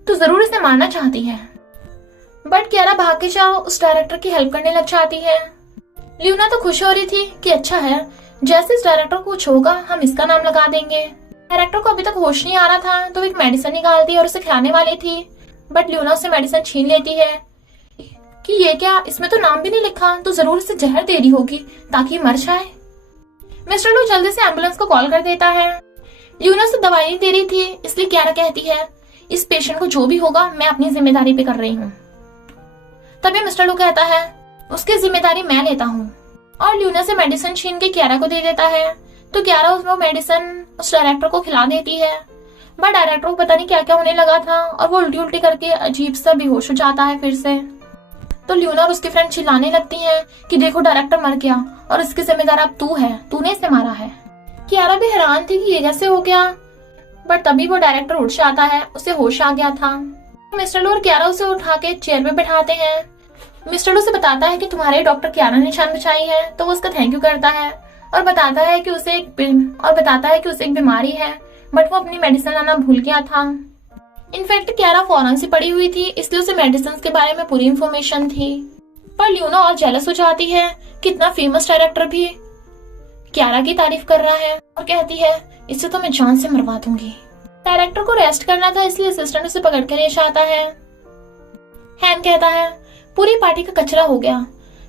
तू जरूर इसे मारना चाहती है। बट क्यारा भाग के जाओ उस डायरेक्टर की हेल्प करने लग जाती है। ल्यूना तो खुश हो रही थी कि अच्छा है, जैसे इस डायरेक्टर को कुछ होगा हम इसका नाम लगा देंगे। डायरेक्टर को अभी तक होश नहीं आ रहा था तो एक मेडिसिन निकालती और उसे खिलाने वाली थी बट ल्यूना उसे मेडिसिन छीन लेती है कि ये क्या, इसमें तो नाम भी नहीं लिखा, तो जरूर इसे जहर दे रही होगी ताकि मर जाए। मिस्टर लू जल्दी से एम्बुलेंस को कॉल कर देता है। ल्यूना उसे दवाई नहीं दे रही थी इसलिए क्यारा कहती है इस पेशेंट को जो भी होगा मैं अपनी जिम्मेदारी पे कर रही हूँ। तभी मिस्टर लू कहता है उसकी जिम्मेदारी मैं लेता हूँ और ल्यूना से मेडिसिन छीन के क्यारा को दे देता है। तो क्यारा उसको मेडिसिन उस डायरेक्टर को खिला देती है बट डायरेक्टर को पता नहीं क्या क्या होने लगा था और वो उल्टी उल्टी करके अजीब सा बेहोश हो जाता है फिर से। तो ल्यूना और उसकी फ्रेंड चिल्लाने लगती हैं कि देखो डायरेक्टर मर गया और इसकी जिम्मेदार अब तू है, तूने इसे मारा है। क्यारा भी हैरान थी कि ये कैसे हो गया बट तभी वो डायरेक्टर उठ जाता है, उसे होश आ गया था। मिस्टर लू और क्यारा उसे उठा के चेयर पे बैठाते हैं। मिस्टर लू से बताता है कि तुम्हारे डॉक्टर क्यारा ने जान बचाई है तो वो उसका थैंक यू करता है और बताता है कि उसे एक बीमारी है बट वो अपनी मेडिसिन लाना भूल गया था। इनफैक्ट क्यारा फॉरेन से पड़ी हुई थी इसलिए उसे मेडिसिन के बारे में पूरी इंफॉर्मेशन थी। पर ल्यूना और जेलस हो जाती है कि इतना फेमस डायरेक्टर भी क्यारा की तारीफ कर रहा है और कहती है इससे तो मैं जान से मरवा दूंगी। डायरेक्टर को रेस्ट करना था इसलिए असिस्टेंट उसे पकड़ कर ले जाता है। हैन कहता है पूरी पार्टी का कचरा हो गया,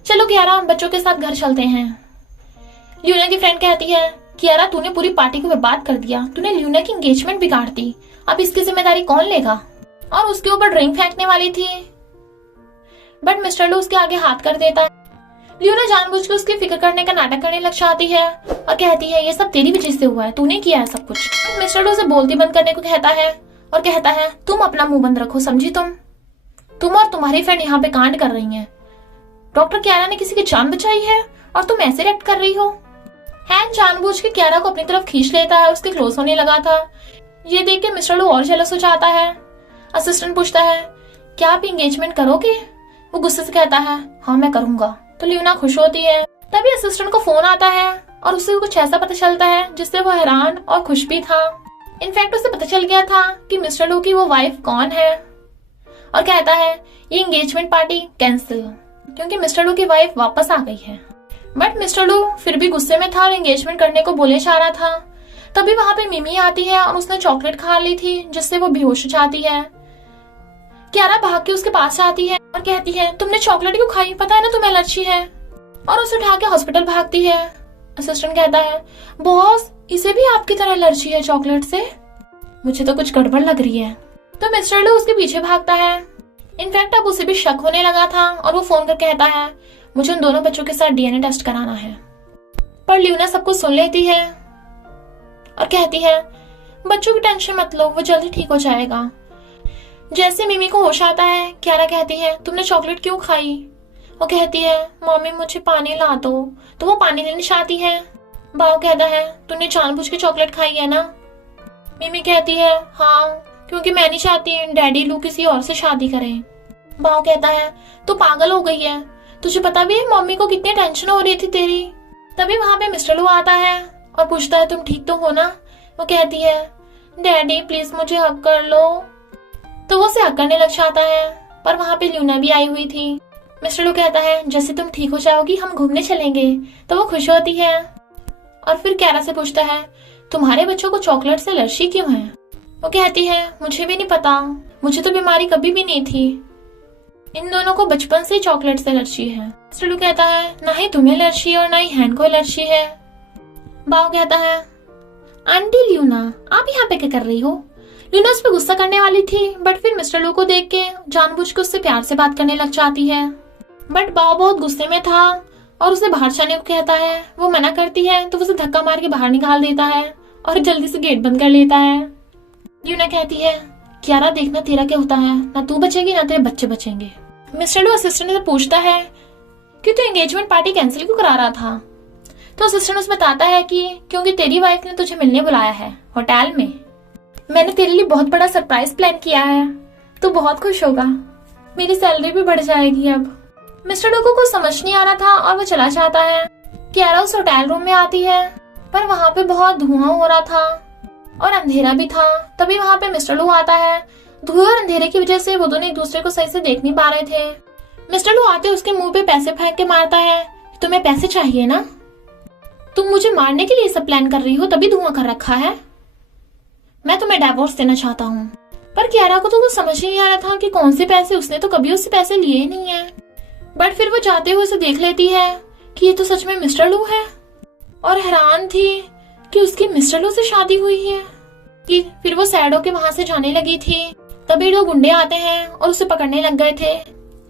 चलो क्यारा हम बच्चों के साथ घर चलते हैं। ल्यूना की फ्रेंड कहती है क्यारा तूने पूरी पार्टी को बर्बाद कर दिया, तूने ल्यूना की एंगेजमेंट बिगाड़ दी, अब इसकी जिम्मेदारी कौन लेगा। और उसके ऊपर ड्रिंक फेंकने वाली थी बट मिस्टर लू उसके आगे हाथ कर देता है। लियोना जानबूझ के उसकी फिक्र करने का नाटक करने लग जाती है और कहती है ये सब तेरी वजह से हुआ है, तूने किया है सब कुछ। मिस्टर लू उसे बोलती बंद करने को कहता है और कहता है तुम अपना मुंह बंद रखो, समझी? तुम और तुम्हारी फ्रेंड यहाँ पे कांड कर रही हैं। डॉक्टर क्यारा ने किसी की जान बचाई है और तुम ऐसे रिएक्ट कर रही हो। हैन जानबूझ के क्यारा को अपनी तरफ खींच लेता है, उसके क्लोज होने लगा था। ये देख के मिस्टर लू और जेलस हो जाता है। असिस्टेंट पूछता है क्या आप एंगेजमेंट करोगे? वो गुस्से से कहता है हाँ मैं करूंगा। तो लियोना खुश होती है। तभी असिस्टेंट को फोन आता है और उसे कुछ ऐसा पता चलता है जिससे वो हैरान और खुश भी था। इनफैक्ट उसे पता चल गया था कि मिस्टर लू की वो वाइफ कौन है और कहता है ये एंगेजमेंट पार्टी कैंसिल क्योंकि मिस्टर लू की वाइफ वापस आ गई है। बट मिस्टर लू फिर भी गुस्से में था और एंगेजमेंट करने को बोले जा रहा था। तभी वहां पे मिमी आती है और उसने चॉकलेट खा ली थी जिससे वो बेहोश हो जाती है। क्यारा भाग के उसके पास आती है और कहती है तुमने चॉकलेट क्यों खाई, पता है ना तुम्हें एलर्जी है, और उसे उठा के हॉस्पिटल भागती है। असिस्टेंट कहता है बॉस इसे भी आपकी तरह एलर्जी है चॉकलेट से, मुझे तो कुछ गड़बड़ लग रही है। तो मिस्टर लू उसके पीछे भागता है। इनफैक्ट अब उसे भी शक होने लगा था और वो फोन कर कहता है मुझे उन दोनों बच्चों के साथ डीएनए टेस्ट कराना है। पर लियोना सब कुछ सुन लेती है और कहती है बच्चों की टेंशन मत लो, वो जल्दी ठीक हो जाएगा। जैसे मिमी को होश आता है क्यारा कहती है तुमने चॉकलेट क्यों खाई? वो कहती है मम्मी मुझे पानी ला दो। तो वो पानी लेने जाती है। बाव कहता है तूने जानबूझ के चॉकलेट खाई है ना? मिमी कहती है हाँ क्योंकि मैं नहीं चाहती डैडी लू किसी और से शादी करें। बाव कहता है तू पागल हो गई है, तुझे पता भी है मम्मी को कितनी टेंशन हो रही थी तेरी। तभी वहां पे मिस्टर लू आता है और पूछता है तुम ठीक तो हो ना? वो कहती है डैडी प्लीज मुझे हक कर लो। तो वो उसे हक करने लग जाता है। पर वहां पे लियोना भी आई हुई थी। मिस्टर लू कहता है जैसे तुम ठीक हो जाओगी हम घूमने चलेंगे। तो वो खुश होती है और फिर क्यारा से पूछता है तुम्हारे बच्चों को चॉकलेट से एलर्जी क्यों है? वो कहती है मुझे भी नहीं पता, मुझे तो बीमारी कभी भी नहीं थी, इन दोनों को बचपन से ही चॉकलेट से एलर्जी है। मिस्टर लू कहता है ना ही तुम्हें एलर्जी है और ना ही हैन को एलर्जी है। बाव कहता है आंटी लियोना आप यहाँ पे क्या कर रही हो? लियोना उस पर गुस्सा करने वाली थी बट फिर मिस्टर लू को देख के जानबूझ के उससे प्यार से बात करने लग जाती है। बट बाव बहुत गुस्से में था और उसे बाहर जाने को कहता है। वो मना करती है तो उसे धक्का मार के बाहर निकाल देता है और जल्दी से गेट बंद कर लेता है। लियोना कहती है क्यारा देखना तेरा क्या होता है, ना तू बचेगी ना तेरे बच्चे बचेंगे। मिस्टर लू असिस्टेंट से पूछता है कि तू एंगेजमेंट पार्टी कैंसिल क्यों करा रहा था? तो असिस्टेंट उसे बताता है कि क्योंकि तेरी वाइफ ने तुझे मिलने बुलाया है होटल में, मैंने तेरे लिए बहुत बड़ा सरप्राइज प्लान किया है, तू बहुत खुश होगा, मेरी सैलरी भी बढ़ जाएगी अब। मिस्टर लू को कुछ समझ नहीं आ रहा था और वो चला जाता है। क्यारा उस होटल रूम में आती है पर वहाँ पे बहुत धुआं हो रहा था और अंधेरा भी था। तभी वहाँ पे मिस्टर लू आता है। धुएं और अंधेरे की वजह से वो दोनों एक दूसरे को सही से देख नहीं पा रहे थे। मिस्टर लू आते उसके मुंह पे पैसे फेंक के मारता है। तुम्हें पैसे चाहिए ना? तुम मुझे मारने के लिए सब प्लान कर रही हो तभी धुआं कर रखा है। मैं तुम्हें डिवोर्स देना चाहता हूँ। पर क्यारा को तो कुछ समझ ही नहीं आ रहा था कि कौन से पैसे, उसने तो कभी उससे पैसे लिए ही नहीं है। बट फिर वो जाते हुए उसे देख लेती है कि ये तो सच में मिस्टर लू है और हैरान थी कि उसकी मिस्टर लू से शादी हुई है। कि फिर वो सैड होके वहां से जाने लगी थी। तभी दो गुंडे आते हैं और उसे पकड़ने लग गए थे।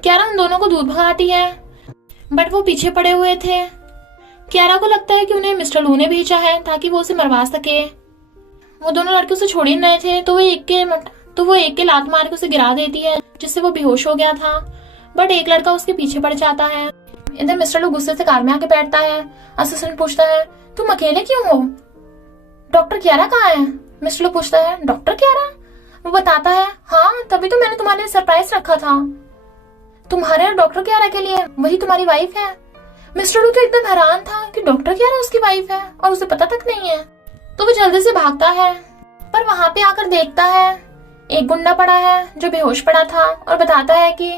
क्यारा उन दोनों को दूर भगाती है बट वो पीछे पड़े हुए थे। क्यारा को लगता है कि उन्हें मिस्टर लू ने भेजा है ताकि वो उसे मरवा सके। वो दोनों लड़के उसे छोड़ ही नहीं रहे थे तो वो एक के लात मार के उसे गिरा देती है जिससे वो बेहोश हो गया था। बट एक लड़का उसके पीछे पड़ जाता है। इधर मिस्टर लू गुस्से से कार में आके बैठता है। असिस्टेंट पूछता है तुम अकेले क्यों हो? डॉक्टर क्यारा कहाँ है? मिस्टर लू पूछता है डॉक्टर क्यारा? वो बताता है हाँ तभी तो मैंने तुम्हारे लिए सरप्राइज रखा था, तुम्हारे और डॉक्टर क्यारा के लिए, वही तुम्हारी वाइफ है। मिस्टर लू तो एकदम हैरान था कि डॉक्टर क्यारा उसकी वाइफ है और उसे पता तक नहीं है। तो वो जल्दी से भागता है पर वहां पे आकर देखता है एक गुंडा पड़ा है जो बेहोश पड़ा था और बताता है कि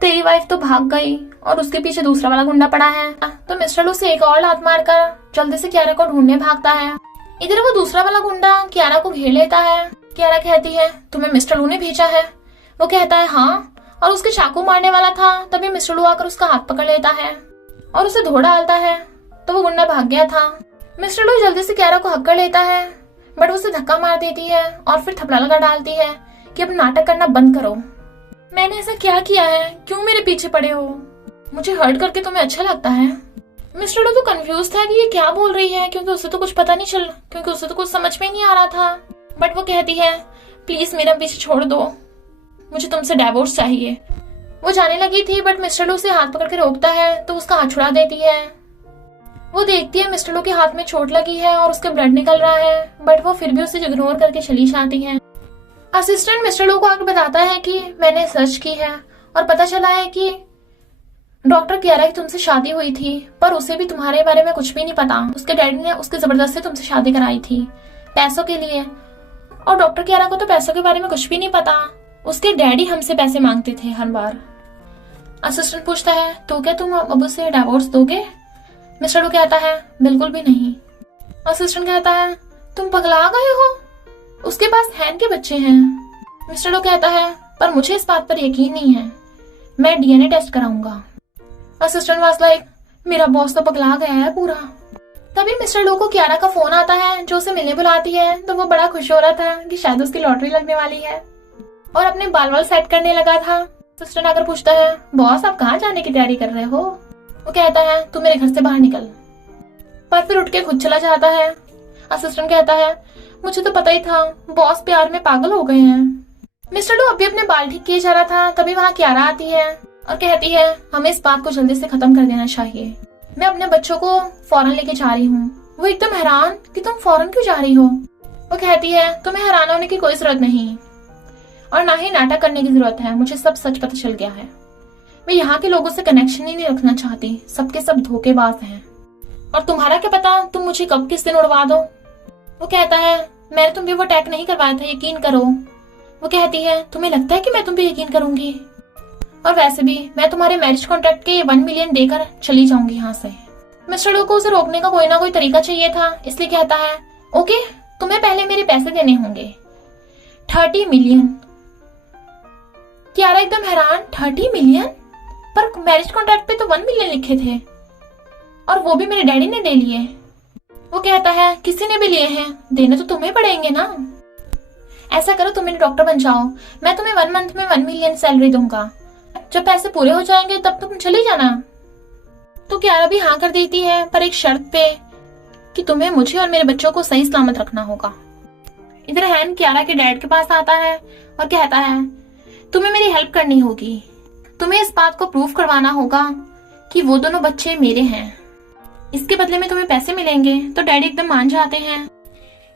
तेरी वाइफ तो भाग गई और उसके पीछे दूसरा वाला गुंडा पड़ा है। तो मिस्टर लू से एक और लात मारकर जल्दी से क्यारा को ढूंढने भागता है। इधर वो दूसरा वाला गुंडा क्यारा को घेर लेता है। क्यारा कहती है तुम्हें मिस्टर लू ने भेजा है? वो कहता है हाँ, और उसके चाकू मारने वाला था। तभी मिस्टर लू आकर उसका हाथ पकड़ लेता है और उसे धो डालता है। तो वो गुंडा भाग गया था। मिस्टर लू जल्दी से क्यारा को हक कर लेता है बट उसे धक्का मार देती है और फिर थपड़ा लगा डालती है कि अब नाटक करना बंद करो। मैंने ऐसा क्या किया है, क्यों मेरे पीछे पड़े हो? मुझे हर्ट करके तुम्हें अच्छा लगता है? मिस्टर लू तो कंफ्यूज था कि ये क्या बोल रही है, क्योंकि उसे तो कुछ समझ में नहीं आ रहा था। बट वो कहती है, प्लीज मेरा पीछे छोड़ दो, मुझे तुमसे डाइवोर्स चाहिए। वो जाने लगी थी बट मिस्टर लू उसे हाथ पकड़ के रोकता है तो उसका हाथ छुड़ा देती है। वो देखती है मिस्टर लू के हाथ में चोट लगी है और उसके ब्लड निकल रहा है, बट वो फिर भी उसे इग्नोर करके चली जाती है। असिस्टेंट मिस्टर लू को आगे बताता है कि मैंने सर्च की है और पता चला है कि डॉक्टर कह रहा है कि तुमसे शादी हुई थी, पर उसे भी तुम्हारे बारे में कुछ भी नहीं पता। उसके डैडी ने उसके जबरदस्ती तुमसे शादी कराई थी पैसों के लिए, और डॉक्टर कियारा को तो पैसों के बारे में कुछ भी नहीं पता। उसके डैडी हमसे पैसे मांगते थे हर बार। असिस्टेंट पूछता है, तो क्या तुम अब उसे डिवोर्स दोगे? मिस्टर लू कहता है, बिल्कुल भी नहीं। असिस्टेंट कहता है, तुम पगला गए हो, उसके पास हैन के बच्चे हैं। मिस्टर लू कहता है, पर मुझे इस बात पर यकीन नहीं है, मैं डीएनए टेस्ट कराऊंगा। असिस्टेंट वाज लाइक, मेरा बॉस तो पगला गया है पूरा। तभी मिस्टर लू को कियारा का फोन आता है जो उसे मिलने बुलाती है, तो वो बड़ा खुश हो रहा था कि शायद उसकी लॉटरी लगने वाली है और अपने बाल सेट करने लगा था। असिस्टेंट आकर पूछता है, बॉस आप कहाँ जाने की तैयारी कर रहे हो? वो कहता है, तू मेरे घर से बाहर निकल, पर फिर उठ के खुद चला जाता है। असिस्टेंट कहता है, मुझे तो पता ही था, बॉस प्यार में पागल हो गए हैं। मिस्टर लू अभी अपने बाल ठीक किए जा रहा था, तभी वहाँ कियारा आती है और कहती है, हमें इस बात को जल्दी से खत्म कर देना चाहिए, मैं अपने बच्चों को फौरन लेके जा रही हूँ। वो एकदम हैरान कि तुम फौरन क्यों जा रही हो? वो कहती है, तुम्हें हैरान होने की कोई जरूरत नहीं और ना ही नाटक करने की जरूरत है, मुझे सब सच पता चल गया है। मैं यहाँ के लोगों से कनेक्शन ही नहीं रखना चाहती, सबके सब धोखेबाज हैं, और तुम्हारा क्या पता तुम मुझे कब किस दिन उड़वा दो। वो कहता है, मैंने तुम पे वो अटैक नहीं करवाया था, यकीन करो। वो कहती है, तुम्हें लगता है कि मैं तुम पे यकीन करूंगी? और वैसे भी मैं तुम्हारे मैरिज कॉन्ट्रैक्ट के 1 मिलियन देकर चली जाऊंगी यहाँ से। मिस्टर लू को उसे रोकने का कोई ना कोई तरीका चाहिए था, इसलिए कहता है, ओके तुम्हें पहले मेरे पैसे देने होंगे 30 मिलियन। कियारा एकदम हैरान, 30 मिलियन? पर मैरिज कॉन्ट्रैक्ट पे तो 1 मिलियन लिखे थे और वो भी मेरे डैडी ने दे लिए। वो कहता है, किसी ने भी लिए हैं, देने तो तुम्हें पड़ेंगे ना। ऐसा करो तुम मेरे डॉक्टर बन जाओ, मैं तुम्हें 1 मंथ में 1 मिलियन सैलरी दूंगा, जब पैसे पूरे हो जाएंगे तब तुम चले जाना। तो कियारा भी हाँ कर देती है, पर एक शर्त पे कि तुम्हें मुझे और मेरे बच्चों को सही सलामत रखना होगा। इधर हैन कियारा के डैड के पास आता है और कहता है, तुम्हें मेरी हेल्प करनी होगी, तुम्हें इस बात को प्रूफ करवाना होगा कि वो दोनों बच्चे मेरे हैं, इसके बदले में तुम्हें पैसे मिलेंगे। तो डैडी एकदम मान जाते हैं।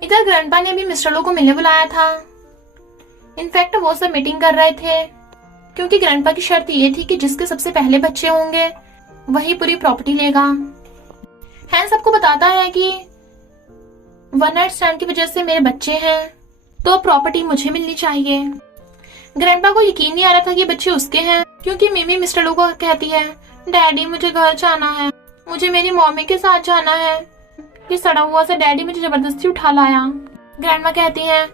इधर ग्रैंडपा ने भी मिस्टर लू को मिलने बुलाया था। इनफैक्ट वो सब मीटिंग कर रहे थे, क्योंकि ग्रैंडपा की शर्त ये थी कि जिसके सबसे पहले बच्चे होंगे वही पूरी प्रॉपर्टी लेगा। हैन सबको बताता है कि 1 नाइट स्टैंड की वजह से मेरे बच्चे हैं, तो प्रॉपर्टी मुझे मिलनी चाहिए। ग्रैंडपा को यकीन नहीं आ रहा था कि बच्चे उसके हैं, क्योंकि मिमी मिस्टर लू को कहती है, डैडी मुझे घर जाना है, मुझे मेरी मम्मी के साथ जाना है, ये सड़ा हुआ सा डैडी मुझे जबरदस्ती उठा लाया। ग्रैंडमा कहती है,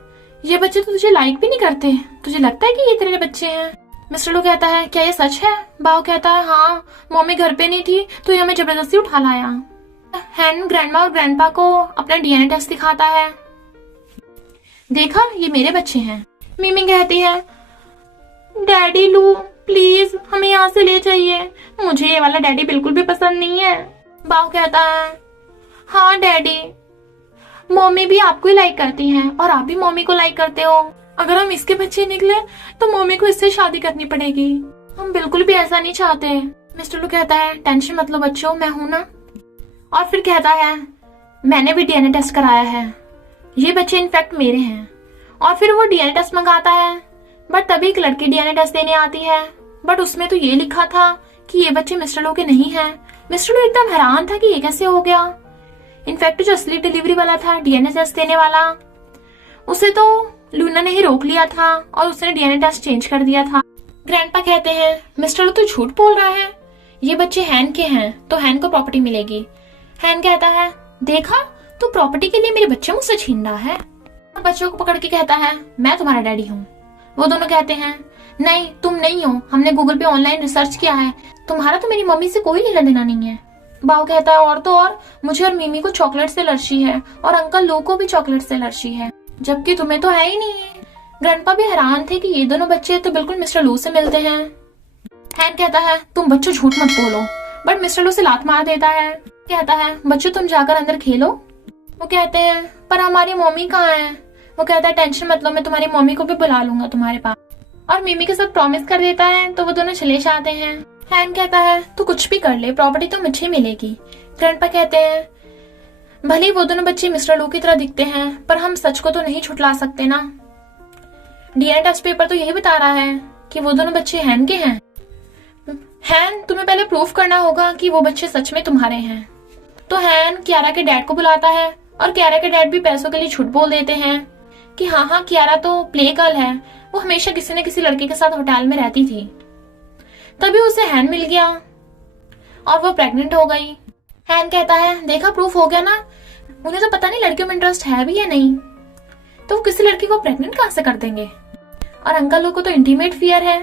ये बच्चे तो तुझे लाइक भी नहीं करते, तुझे लगता है कि ये तेरे बच्चे हैं? मिस्टर लू कहता है, क्या ये सच है? बाव कहता है, हाँ मम्मी घर पे नहीं थी तो ये हमें जबरदस्ती उठा लाया। हैन ग्रैंडमा और ग्रैंडपा को अपना डीएनए टेस्ट दिखाता है, देखा ये मेरे बच्चे हैं। मिमी कहती है, डैडी लू प्लीज हमें यहाँ से ले जाइए, मुझे ये वाला डैडी बिल्कुल भी पसंद नहीं है। बाव कहता है, हाँ डैडी, मम्मी भी आपको ही लाइक करती हैं और आप भी मम्मी को लाइक करते हो, अगर हम इसके बच्चे निकले तो मम्मी को इससे शादी करनी पड़ेगी, हम बिल्कुल भी ऐसा नहीं चाहते। मिस्टर लू कहता है, टेंशन मत लो बच्चों, मैं हूं ना। और फिर कहता है, मैंने भी डीएनए टेस्ट कराया है, ये बच्चे इनफैक्ट मेरे हैं। और फिर वो डीएनए टेस्ट मंगाता है, बट तभी एक लड़की डीएनए टेस्ट देने आती है, बट उसमें तो ये लिखा था कि ये बच्चे मिस्टर लू के नहीं हैं। मिस्टर लू एकदम हैरान था कि ये कैसे हो गया। इनफैक्ट जो असली डिलीवरी वाला था, डीएनए टेस्ट देने वाला, उसे तो लूना ने ही रोक लिया था और उसने डीएनए टेस्ट चेंज कर दिया था। ग्रैंडपा कहते हैं, मिस्टर लू तो झूठ बोल रहा है, ये बच्चे हैन के हैं तो हैन को प्रॉपर्टी मिलेगी। हैन कहता है, देखा तो प्रॉपर्टी के लिए मेरे बच्चे मुझसे छीन रहा है। बच्चों को पकड़ के कहता है, मैं तुम्हारा डैडी हूँ। वो दोनों कहते हैं, नहीं तुम नहीं हो, हमने गूगल पे ऑनलाइन रिसर्च किया है, तुम्हारा तो मेरी मम्मी से कोई लेना देना नहीं है। बाव कहता है, और तो और मुझे और मिमी को चॉकलेट से एलर्जी है और अंकल लू को भी चॉकलेट से एलर्जी है, जबकि तुम्हें तो है ही नहीं। ग्रैंडपा भी हैरान थे कि ये दोनों बच्चे तो बिल्कुल मिस्टर लू से मिलते हैं। हैन कहता है तुम बच्चों झूठ मत बोलो, बट मिस्टर लू से लात मार देता है। कहता है बच्चों तुम जाकर अंदर खेलो। वो कहते हैं पर हमारी मम्मी कहाँ है। वो कहता है टेंशन मत लो, मैं तुम्हारी मम्मी को भी बुला लूंगा तुम्हारे पास, और मिमी के साथ प्रॉमिस कर देता है। तो वो दोनों चले जाते हैं। हैन कहता है तू कुछ भी कर ले, प्रॉपर्टी तो मुझे मिलेगी। ग्रैंडपा कहते हैं भले वो दोनों बच्चे मिस्टर लू की तरह दिखते हैं, पर हम सच को तो नहीं छुटला सकते ना। डीएनए टेस्ट पेपर तो यही बता रहा है कि वो दोनों बच्चे हैन के हैं। हैन तुम्हें पहले प्रूफ करना होगा कि वो बच्चे सच में तुम्हारे हैं। तो हैन कियारा के डैड को बुलाता है, और कियारा के डैड भी पैसों के लिए झूठ बोल देते हैं कि हाँ कियारा तो प्ले गर्ल है, वो हमेशा किसी न किसी लड़के के साथ होटल में रहती थी। तभी उसे हैन मिल गया और वो प्रेग्नेंट हो गई। हैन कहता है देखा प्रूफ हो गया ना, उन्हें तो पता नहीं लड़कियों में इंटरेस्ट है भी या नहीं, तो वो किसी लड़की को प्रेग्नेंट कहां से कर देंगे। और अंकल लोग को तो इंटीमेट फियर है।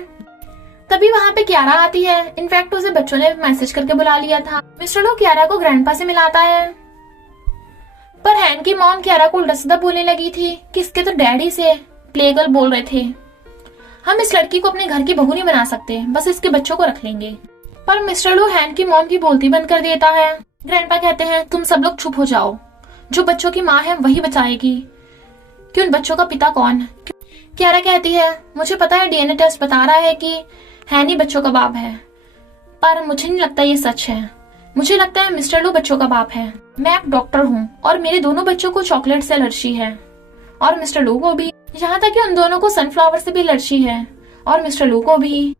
तभी वहां पे कियारा आती है। इनफैक्ट उसे बच्चों ने मैसेज करके बुला लिया था। मिस्टर लो कियारा को ग्रैंडपा से मिलाता है, पर हैन की मॉम कियारा को उल्टा सीधा बोलने लगी थी कि इसके तो डैडी से प्ले गर्ल बोल रहे थे, हम इस लड़की को अपने घर की बहू नहीं बना सकते, बस इसके बच्चों को रख लेंगे। पर मिस्टर लू हैन की मॉम की बोलती बंद कर देता है। ग्रैंडपा कहते हैं तुम सब लोग चुप हो जाओ, जो बच्चों की माँ है वही बचाएगी, कि उन बच्चों का पिता कौन है। कियारा कहती है मुझे पता है डीएनए टेस्ट बता रहा है कि हैन ही बच्चों का बाप है, पर मुझे नहीं लगता ये सच है। मुझे लगता है मिस्टर लू बच्चों का बाप है। मैं एक डॉक्टर हूँ और मेरे दोनों बच्चों को चॉकलेट से एलर्जी है, और मिस्टर लू को भी, यहाँ तक कि उन दोनों को सनफ्लावर से भी एलर्जी है, और मिस्टर लू को भी।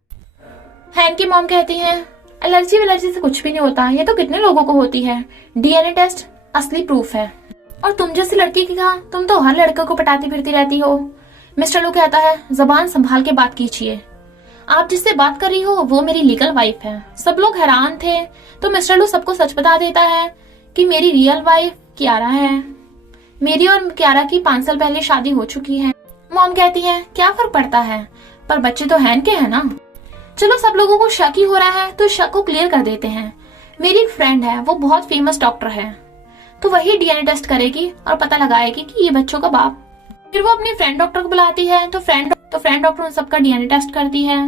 हैन की मॉम कहती है एलर्जी से कुछ भी नहीं होता, ये तो कितने लोगों को होती है, डीएनए टेस्ट असली प्रूफ है। और तुम जैसी लड़की की कहा, तुम तो हर लड़के को पटाती फिरती रहती हो। मिस्टर लू कहता है जबान संभाल के बात कीजिए, आप जिससे बात कर रही हो वो मेरी लीगल वाइफ है। सब लोग हैरान थे, तो मिस्टर लू सबको सच बता देता है कि मेरी रियल वाइफ कियारा है। मेरी और कियारा की 5 साल पहले शादी हो चुकी है। मॉम कहती है क्या फर्क पड़ता है, पर बच्चे तो हैन के हैं ना। चलो सब लोगों को शक ही हो रहा है, तो शक को क्लियर कर देते हैं। मेरी एक फ्रेंड है, वो बहुत फेमस डॉक्टर है, तो वही डीएनए टेस्ट करेगी और पता लगाएगी कि ये बच्चों का बाप। फिर वो अपनी फ्रेंड डॉक्टर को बुलाती है, तो फ्रेंड डॉक्टर उन सबका डीएनए टेस्ट करती है,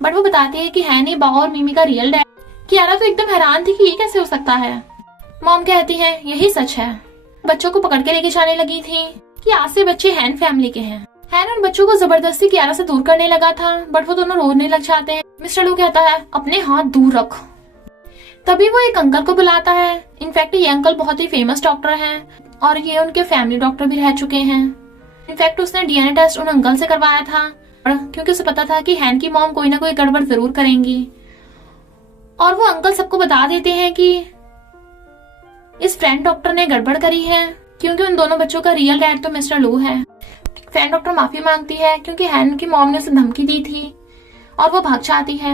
बट वो बताती है कि हैन ही बाबा और मिमी का रियल डैड। कियारा तो एकदम हैरान थी कि ये कैसे हो सकता है। मॉम कहती है यही सच है। बच्चों को पकड़ के लेके जाने लगी थी कि आज से बच्चे हैन फैमिली के हैं। हैन उन बच्चों को जबरदस्ती कियारा से दूर करने लगा था, बट वो दोनों रोने लग जाते हैं। मिस्टर लू कहता है अपने हाथ दूर रख। तभी वो एक अंकल को बुलाता है। इनफैक्ट ये अंकल बहुत ही फेमस डॉक्टर हैं, और ये उनके फैमिली डॉक्टर भी रह चुके हैं। इनफैक्ट उसने डीएनए टेस्ट उन अंकल से करवाया था, क्योंकि उसे पता था कि हैन की मॉम कोई ना कोई गड़बड़ जरूर करेंगी। और वो अंकल सबको बता देते हैं कि इस फ्रेंड डॉक्टर ने गड़बड़ करी है, क्योंकि उन दोनों बच्चों का रियल डैड तो मिस्टर लू है। फ्रेंड डॉक्टर माफी मांगती है क्योंकि हैन की मॉम ने उसे धमकी दी थी, और वो भाग जाती है।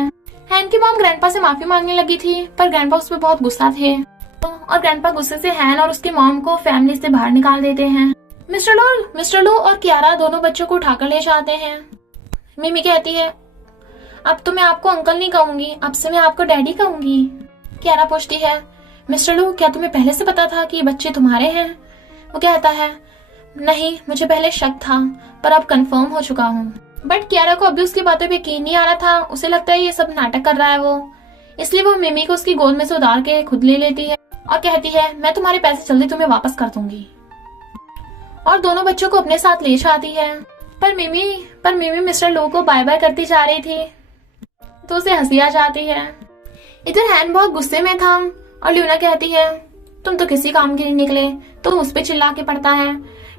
हैन की मॉम ग्रैंडपा से माफी मांगने लगी थी, पर ग्रैंडपा उस पर बहुत गुस्सा थे, और ग्रैंडपा गुस्से से हैन और उसकी मॉम को फैमिली से बाहर निकाल देते हैं। मिस्टर लू और कियारा दोनों बच्चों को उठाकर ले जाते हैं। मिमी कहती है अब तो मैं आपको अंकल नहीं कहूंगी, अब से मैं आपको डैडी कहूंगी। कियारा पूछती है मिस्टर लू क्या तुम्हें पहले से पता था कि ये बच्चे तुम्हारे हैं। वो कहता है नहीं, मुझे पहले शक था, पर अब कंफर्म हो चुका हूँ। बट कियारा को अभी उसकी बातों पे यकीन नहीं आ रहा था। उसे लगता है ये सब नाटक कर रहा है वो, इसलिए वो मिमी को उसकी गोद में से उतार के खुद ले लेती है और कहती है मैं तुम्हारे पैसे जल्दी तुम्हें वापस कर दूंगी, और दोनों बच्चों को अपने साथ ले जाती है। पर मिमी मिस्टर लू को बाय बाय करती जा रही थी, तो उसे हंसी आ जाती है। इधर हैन बहुत गुस्से में था, और ल्यूना कहती है तुम तो किसी काम के नहीं निकले, तो उस पे चिल्ला के पड़ता है।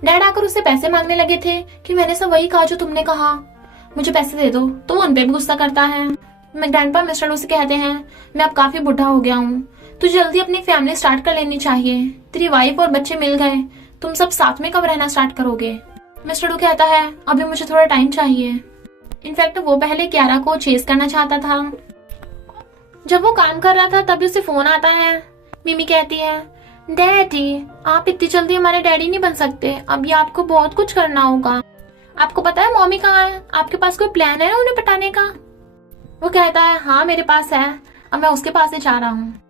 डैड आकर उससे पैसे मांगने लगे थे कि मैंने सब वही कहा जो तुमने कहा, मुझे पैसे दे दो, तो वो उनपे भी गुस्सा करता है। ग्रैंडपा मिस्टर लू से कहते हैं मैं अब काफी बुढ़ा हो गया हूँ, तू जल्दी अपनी फैमिली स्टार्ट कर लेनी चाहिए, तेरी वाइफ और बच्चे मिल गए, तुम सब साथ में कब रहना स्टार्ट करोगे। मिस्टर लू कहता है अभी मुझे थोड़ा टाइम चाहिए। इनफैक्ट वो पहले कियारा को चेस करना चाहता था। जब वो काम कर रहा था तभी उसे फोन आता है। मिमी कहती है डैडी आप इतनी जल्दी हमारे डैडी नहीं बन सकते, अभी आपको बहुत कुछ करना होगा। आपको पता है मम्मी कहाँ है, आपके पास कोई प्लान है उन्हें पटाने का। वो कहता है हाँ मेरे पास है, अब मैं उसके पास ही जा रहा हूँ।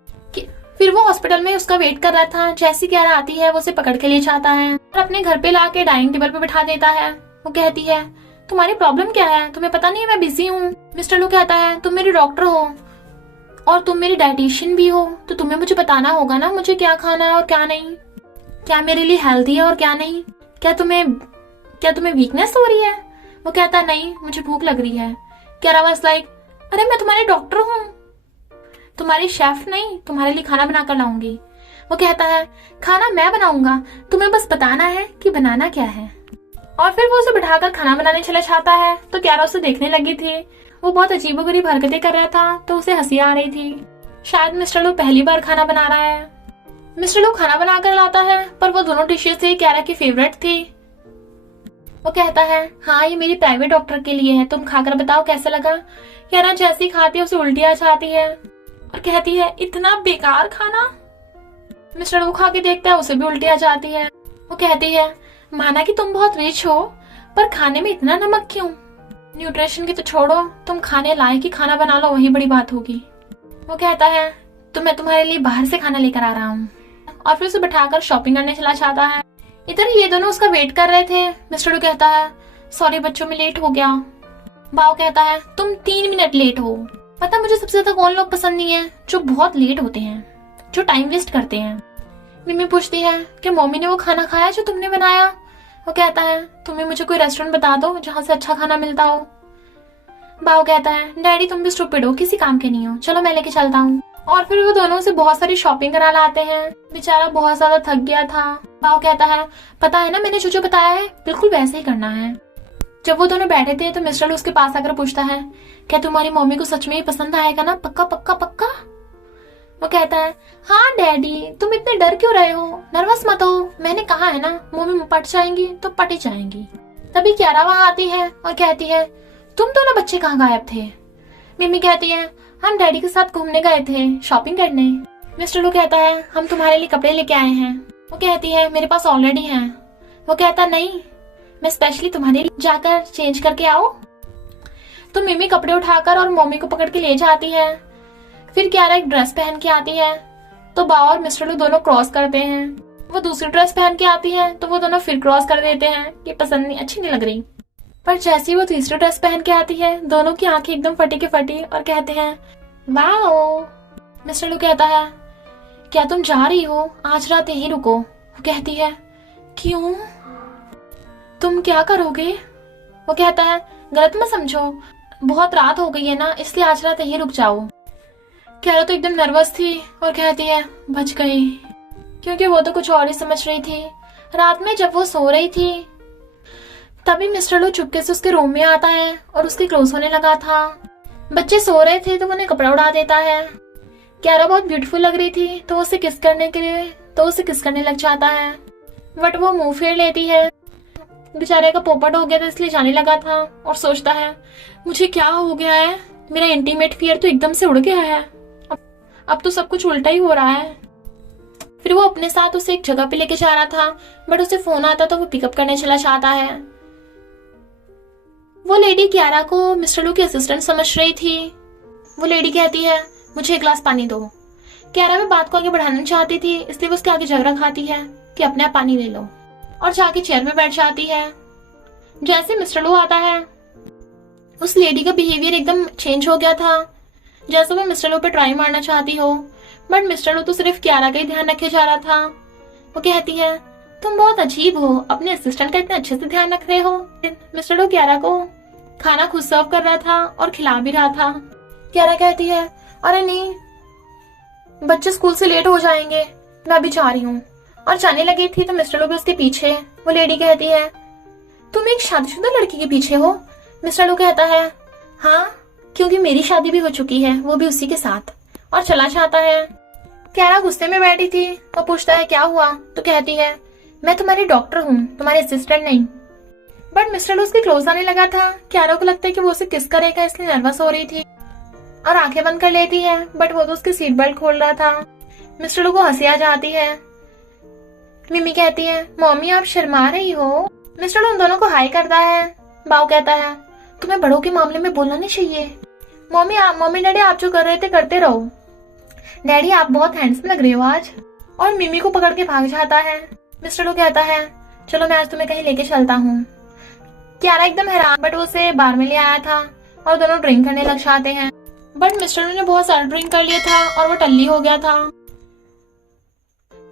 फिर वो हॉस्पिटल में उसका वेट कर रहा था। जैसी कियारा आती है वो उसे पकड़ के ले जाता है और अपने घर पे लाके डाइनिंग टेबल पे बिठा देता है। वो कहती है तुम्हारी प्रॉब्लम क्या है? तुम्हें पता नहीं है मैं बिजी हूँ। मिस्टर लू कहता है तुम मेरी डॉक्टर हो और तुम मेरी डाइटिशियन भी हो, तो तुम्हें मुझे बताना होगा ना मुझे क्या खाना है और क्या नहीं, क्या मेरे लिए हेल्दी है और क्या नहीं। क्या तुम्हें वीकनेस हो रही है? वो कहता है नहीं, मुझे भूख लग रही है। क्यारा वाज लाइक, अरे मैं तुम्हारी डॉक्टर हूँ, तुम्हारी शेफ नहीं, तुम्हारे लिए खाना बनाकर लाऊंगी। वो कहता है खाना मैं बनाऊंगा, तुम्हें बस बताना है कि बनाना क्या है। और फिर वो उसे बिठाकर खाना बनाने चला जाता है। तो क्यारा उसे देखने लगी थी, वो बहुत अजीबोगरीब हरकतें कर रहा था, तो उसे हंसी आ रही थी। शायद मिस्टर लू पहली बार खाना बना रहा है। मिस्टर लू खाना बनाकर लाता है, पर वो दोनों डिशेस ही क्यारा की फेवरेट थी। वो कहता है हाँ ये मेरी प्राइवेट डॉक्टर के लिए है, तुम खाकर बताओ कैसा लगा। क्यारा जैसे ही खाती है उसे उल्टी आ जाती है और कहती है इतना बेकार खाना। मिस्टर लू खा के देखता है, उसे भी उल्टी आ जाती है। वो कहती है माना कि तुम बहुत रिच हो, पर खाने में इतना नमक क्यों? न्यूट्रिशन की तो छोड़ो, तुम खाने लायक ही खाना बना लो, वही बड़ी बात होगी। वो कहता है तो मैं तुम्हारे लिए बाहर से खाना लेकर आ रहा हूँ, और फिर उसे बैठाकर शॉपिंग करने चला जाता है। इधर ये दोनों उसका वेट कर रहे थे। मिस्टर लू कहता है सॉरी बच्चों में लेट हो गया। बाओ कहता है तुम 3 मिनट लेट हो। पता मुझे सबसे ज्यादा कौन लोग पसंद नहीं है? जो बहुत लेट होते हैं, जो टाइम वेस्ट करते हैं। मिमी पूछती है कि मम्मी ने वो खाना खाया जो तुमने बनाया? वो कहता है तुम्हें मुझे कोई रेस्टोरेंट बता दो जहाँ से अच्छा खाना मिलता हो। बाओ कहता है डैडी तुम भी स्टूपिड हो, किसी काम के नहीं हो, चलो मैं लेके चलता हूँ। और फिर वो दोनों से बहुत सारी शॉपिंग करा लाते हैं। बेचारा बहुत ज्यादा थक गया था। बाओ कहता है पता है ना मैंने जो जो बताया है बिल्कुल वैसे ही करना है। जब वो दोनों बैठे थे तो मिस्टर लू उसके पास आकर पूछता है क्या तुम्हारी मम्मी को सच में ही पसंद आएगा ना? पक्का पक्का पक्का? वो कहता है हाँ डैडी तुम इतने डर क्यों रहे हो, नर्वस मत हो, मैंने कहा है ना मम्मी पट जाएंगी तो पट ही जाएंगी। तभी क्यारा वहां आती है और कहती है तुम दोनों बच्चे कहाँ गायब थे? मिमी कहती है हम डैडी के साथ घूमने गए थे, शॉपिंग करने। मिस्टर लू कहता है हम तुम्हारे लिए कपड़े लेके आए हैं। वो कहती है मेरे पास ऑलरेडी हैं। वो कहता नहीं, मैं स्पेशली तुम्हारे लिए जाकर चेंज करके आओ। तो मिमी कपड़े उठाकर और मम्मी को पकड़ के ले जाती है। फिर क्यारा एक ड्रेस पहन के आती है, तो बाओ और मिस्टर लू दोनों क्रॉस करते हैं। वो दूसरी ड्रेस पहन के आती है तो वो दोनों फिर क्रॉस कर देते हैं कि पसंद नहीं, अच्छी नहीं लग रही। पर जैसे ही वो तीसरी ड्रेस पहन के आती है दोनों की आंखें एकदम फटी के फटी और कहते हैं वाओ। मिस्टर लू कहता है क्या तुम जा रही हो? आज रात यहीं रुको। वो कहती है क्यों, तुम क्या करोगे? वो कहता है गलत मत समझो, बहुत रात हो गई है ना, इसलिए आज रात यहीं रुक जाओ। क्यारा तो एकदम नर्वस थी और कहती है बच गई, क्योंकि वो तो कुछ और ही समझ रही थी। रात में जब वो सो रही थी तभी मिस्टर लू चुपके से उसके रूम में आता है और उसके क्लोज होने लगा था। बच्चे सो रहे थे तो उन्हें कपड़ा उड़ा देता है। क्यारा बहुत ब्यूटीफुल लग रही थी तो उसे किस करने लग जाता है, बट वो मुंह फेर लेती है। बेचारे का पोपट हो गया था इसलिए जाने लगा था और सोचता है मुझे क्या हो गया है, मेरा इंटीमेट फियर तो एकदम से उड़ गया है, अब तो सब कुछ उल्टा ही हो रहा है। फिर वो अपने साथ उसे एक जगह पे लेके जा रहा था, बट उसे फोन आता तो वो पिकअप करने चला जाता है। वो लेडी क्यारा को मिस्टर लू की असिस्टेंट समझ रही थी। वो लेडी कहती है मुझे एक ग्लास पानी दो। क्यारा भी बात को आगे बढ़ाना चाहती थी, इसलिए वो उसके आगे जग रखाती है कि अपने आप पानी ले लो, और जाके चेयर में बैठ जाती है। जैसे मिस्टर लू आता है उस लेडी का बिहेवियर एकदम चेंज हो गया था, जैसे वो मिस्टर लू पे ट्राई मारना चाहती हो, बट मिस्टर लू तो सिर्फ क्यारा का ही ध्यान रखे जा रहा था। वो कहती है तुम बहुत अजीब हो, अपने असिस्टेंट का इतने अच्छे से ध्यान रख रहे हो। मिस्टर लू क्यारा को खाना खुद सर्व कर रहा था और खिला भी रहा था। क्यारा कहती है अरे नहीं, बच्चे स्कूल से लेट हो जाएंगे, मैं अभी जा रही हूँ। और जाने लगी थी तो मिस्टर लू भी उसके पीछे। वो लेडी कहती है तुम एक शादीशुदा लड़की के पीछे हो? मिस्टर लू कहता है हाँ, क्योंकि मेरी शादी भी हो चुकी है, वो भी उसी के साथ, और चला जाता है। क्यारा गुस्से में बैठी थी तो पूछता है क्या हुआ? तो कहती है मैं तुम्हारी डॉक्टर हूँ, तुम्हारी असिस्टेंट नहीं। बट मिस्टर लू उसके क्लोज आने लगा था। क्यारा को लगता है कि वो उसे किस करेगा, इसलिए नर्वस हो रही थी और आंखें बंद कर लेती है, बट वो तो उसकी सीट बेल्ट खोल रहा था। मिस्टर लू को हंसी आ जाती है। मिमी कहती है मम्मी आप शर्मा रही हो। मिस्टर लू उन दोनों को हाई करता है। बाओ कहता है तुम्हें बड़ों के मामले में बोलना नहीं चाहिए। मम्मी डैडी आप जो कर रहे थे करते रहो। डैडी आप बहुत हैंडसम लग रहे हो आज। और मिमी को पकड़ के भाग जाता है। मिस्टर लू कहता है चलो मैं आज तुम्हें कहीं लेके चलता हूँ। क्यारा एकदम हैरान, बट वो उसे बार में ले आया था और दोनों ड्रिंक करने लग जाते हैं। बट मिस्टर लू ने बहुत सारा ड्रिंक कर लिया था और वो टल्ली हो गया था।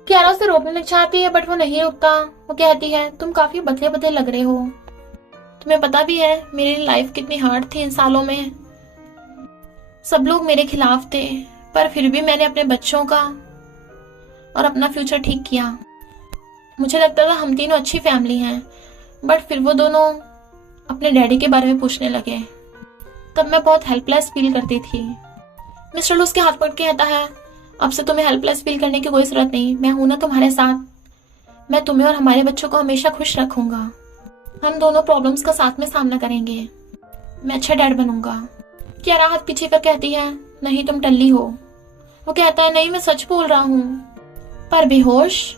क्यारा उसे रोकने लग जाती है, बट वो नहीं रुकता। वो कहती है, तुम काफी बदले बदले लग रहे हो। तुम्हें पता भी है मेरी लाइफ कितनी हार्ड थी इन सालों में। सब लोग मेरे खिलाफ थे, पर फिर भी मैंने अपने बच्चों का और अपना फ्यूचर ठीक किया। मुझे लगता था हम तीनों अच्छी फैमिली हैं, बट फिर वो दोनों अपने डैडी के बारे में पूछने लगे। तब मैं बहुत हेल्पलेस फील करती थी। मिस्टर लू उसके हाथ पकड़ के कहता है, अब से तुम्हें हेल्पलेस फील करने की कोई जरूरत नहीं, मैं हूं ना तुम्हारे साथ। मैं तुम्हें और हमारे बच्चों को हमेशा खुश रखूंगा। हम दोनों प्रॉब्लम्स का साथ में सामना करेंगे। मैं अच्छा डैड बनूंगा। क्यारा हाथ पीछे कर कहती है, नहीं तुम टल्ली हो। वो कहता है, नहीं मैं सच बोल रहा हूँ। पर बेहोश।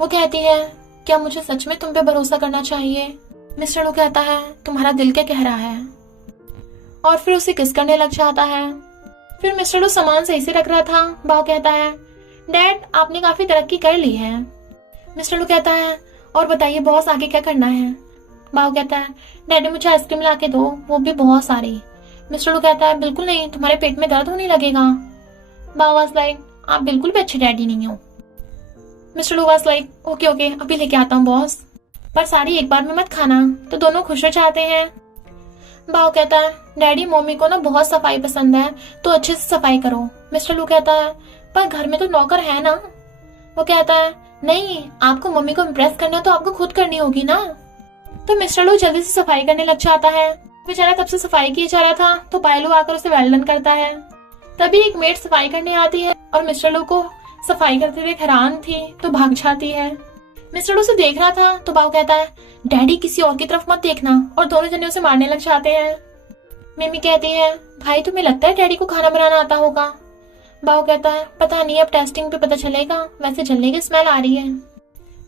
वो कहती है, क्या मुझे सच में तुम पे भरोसा करना चाहिए? मिस्टर लू कहता है, तुम्हारा दिल क्या कह रहा है? और फिर उसे किस करने लग जाता है। फिर मिस्टर लू सामान सही से रख रहा था। बाव कहता है, डैड आपने काफी तरक्की कर ली है। मिस्टर लू कहता है, और बताइए बॉस आगे क्या करना है? बाव कहता है, डैडी मुझे आइसक्रीम ला के दो, वो भी बहुत सारी। मिस्टर लू कहता है, बिल्कुल नहीं, तुम्हारे पेट में दर्द होने लगेगा। बाव वाज लाइक, आप बिल्कुल भी अच्छे डैडी नहीं हो। मिस्टर लू वाज लाइक, ओके ओके अभी लेके आता हूँ बॉस, पर सारी एक बार में मत खाना। तो दोनों खुश हो जाते हैं। बाव कहता है, डैडी मम्मी को ना बहुत सफाई पसंद है, तो अच्छे से सफाई करो। मिस्टर लू कहता है, पर घर में तो नौकर है ना। वो कहता है, नहीं आपको मम्मी को इम्प्रेस करना तो आपको खुद करनी होगी ना। तो मिस्टर लू जल्दी से सफाई करने लग जाता है। बेचारा तब से सफाई किया जा रहा था, तो पायलू आकर उसे वेल डन करता है। तभी एक मेड सफाई करने आती है और मिस्टर लू को सफाई करते हुए हैरान थी, तो भाग जाती है। मिस्टर लू उसे देख रहा था, तो बाव कहता है, डैडी किसी और की तरफ मत देखना, और दोनों जने उसे मारने लग जाते हैं। मिमी कहती है, भाई तुम्हें लगता है डैडी को खाना बनाना आता होगा? बाव कहता है, पता नहीं, अब टेस्टिंग पे पता चलेगा। वैसे जलने की स्मेल आ रही है।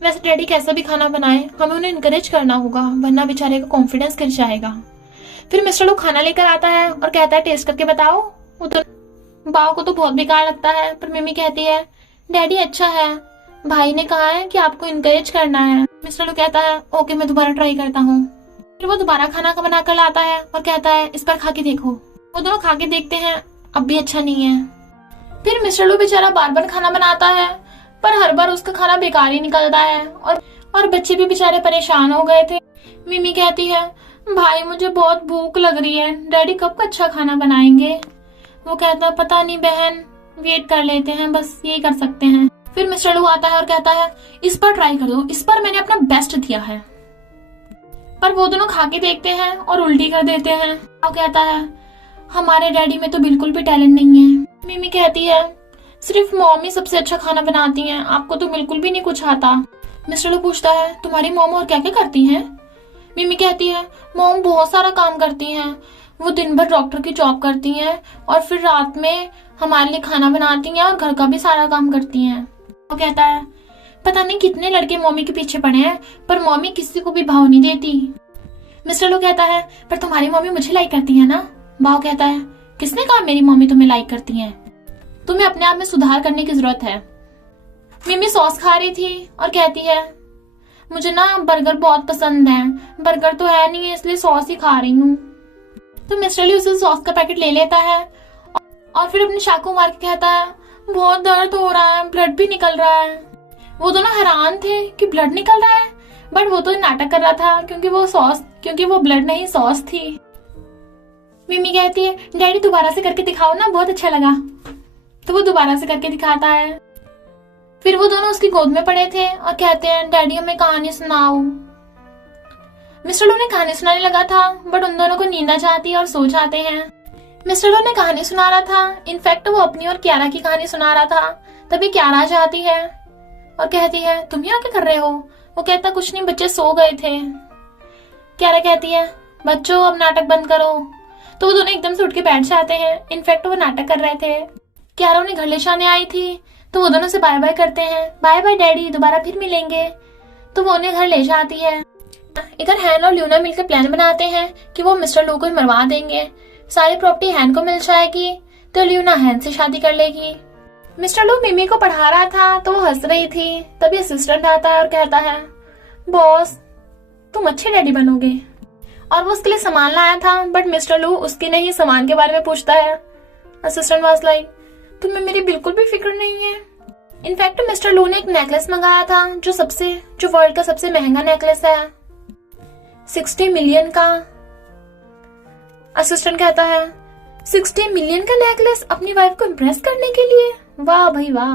वैसे डैडी कैसा भी खाना बनाए, हमें उन्हें इनकरेज करना होगा, वरना बेचारे का कॉन्फिडेंस गिर जाएगा। फिर मिस्टर लू खाना लेकर आता है और कहता है, टेस्ट करके बताओ। बाव को तो बहुत बेकार लगता है, पर मिमी कहती है, डैडी अच्छा है, भाई ने कहा है कि आपको इनकरेज करना है। मिस्टर लू कहता है, ओके मैं दोबारा ट्राई करता हूँ। फिर वो दोबारा खाना का बनाकर लाता है और कहता है, इस पर खा के देखो। वो दोनों खा के देखते हैं, अब भी अच्छा नहीं है। फिर मिस्टर लू बेचारा बार बार खाना बनाता है, पर हर बार उसका खाना बेकार ही निकलता है, और बच्चे भी बेचारे परेशान हो गए थे। मिमी कहती है, भाई मुझे बहुत भूख लग रही है, डैडी कब का अच्छा खाना बनाएंगे? वो कहता है, पता नहीं बहन, वेट कर लेते हैं, बस यही कर सकते हैं। फिर मिस्टर लू आता है और कहता है, इस पर ट्राई कर दो, इस पर मैंने अपना बेस्ट दिया है। पर वो दोनों खा के देखते हैं और उल्टी कर देते हैं। वो कहता है, हमारे डैडी में तो बिल्कुल भी टैलेंट नहीं है। मिमी कहती है, सिर्फ मॉम सबसे अच्छा खाना बनाती हैं, आपको तो बिल्कुल भी नहीं कुछ आता। मिस्टर लू पूछता है, तुम्हारी मॉम और क्या क्या करती हैं? मिमी कहती है, मॉम बहुत सारा काम करती हैं, वो दिन भर डॉक्टर की जॉब करती हैं और फिर रात में हमारे लिए खाना बनाती हैं और घर का भी सारा काम करती हैं। वो कहता है, पता नहीं कितने लड़के मम्मी के पीछे पड़े हैं, पर मम्मी किसी को भी भाव नहीं देती। मिस्टर लू कहता है, पर तुम्हारी मम्मी मुझे लाइक करती है ना? भाव कहता है, किसने कहा मेरी मम्मी तुम्हें लाइक करती है? तुम्हें अपने आप में सुधार करने की जरूरत है। मिमी सॉस खा रही थी और कहती है, मुझे ना बर्गर बहुत पसंद है, बर्गर तो है नहीं है इसलिए सॉस ही खा रही हूँ। तो मिस्टर लू उसे सॉस का पैकेट ले लेता है और फिर अपने चाकू मार के कहता है, बहुत दर्द हो रहा है, ब्लड भी निकल रहा है। वो दोनों हैरान थे कि ब्लड निकल रहा है, बट वो तो नाटक कर रहा था, क्योंकि वो ब्लड नहीं सॉस थी। मिमी कहती है, डैडी दोबारा से करके दिखाओ ना, बहुत अच्छा लगा। तो वो दोबारा से करके दिखाता है। फिर वो दोनों उसकी गोद में पड़े थे और कहते हैं, डैडी हमें कहानी सुनाओ। मिस्टर लू ने कहानी सुनाने लगा था, बट उन दोनों को नींद आ जाती है और सो जाते हैं। मिस्टर लू ने कहानी सुना रहा था, इनफैक्ट वो अपनी और क्यारा की कहानी सुना रहा था। तभी क्यारा आ जाती है और कहती है, तुम यहाँ क्या कर रहे हो? वो कहता, कुछ नहीं, बच्चे सो गए थे। क्यारा कहती है, बच्चों अब नाटक बंद करो। तो वो दोनों एकदम से उठ के बैठ जाते हैं। इनफैक्ट वो नाटक कर रहे थे। क्यारा उन्हें घर ले जाने आई थी, तो वो दोनों से बाय बाय करते हैं, बाय बाय डैडी, दोबारा फिर मिलेंगे। तो वो उन्हें घर ले जाती है। इधर हैन और ल्यूना मिलकर प्लान बनाते हैं कि वो मिस्टर लू को मरवा देंगे, सारी प्रॉपर्टी हैन को मिल जाएगी, तो ल्यूना हैन से शादी कर लेगी। मिस्टर लू मिमी को पढ़ा रहा था, तो वो हंस रही थी। तभी असिस्टेंट आता है और कहता है, बॉस तुम अच्छे डैडी बनोगे। और वो उसके लिए सामान लाया था, बट मिस्टर लू उसके नहीं सामान के बारे में पूछता है। असिस्टेंट वाज लाइक, तुम्हें मेरी बिल्कुल भी फिक्र नहीं है। इनफैक्ट मिस्टर लू ने एक नेकलेस मंगाया था जो वर्ल्ड का सबसे महंगा नेकलेस है, 60 मिलियन का। असिस्टेंट कहता है 60 मिलियन का नेकलेस अपनी वाइफ को इम्प्रेस करने के लिए, वाह भाई वाह।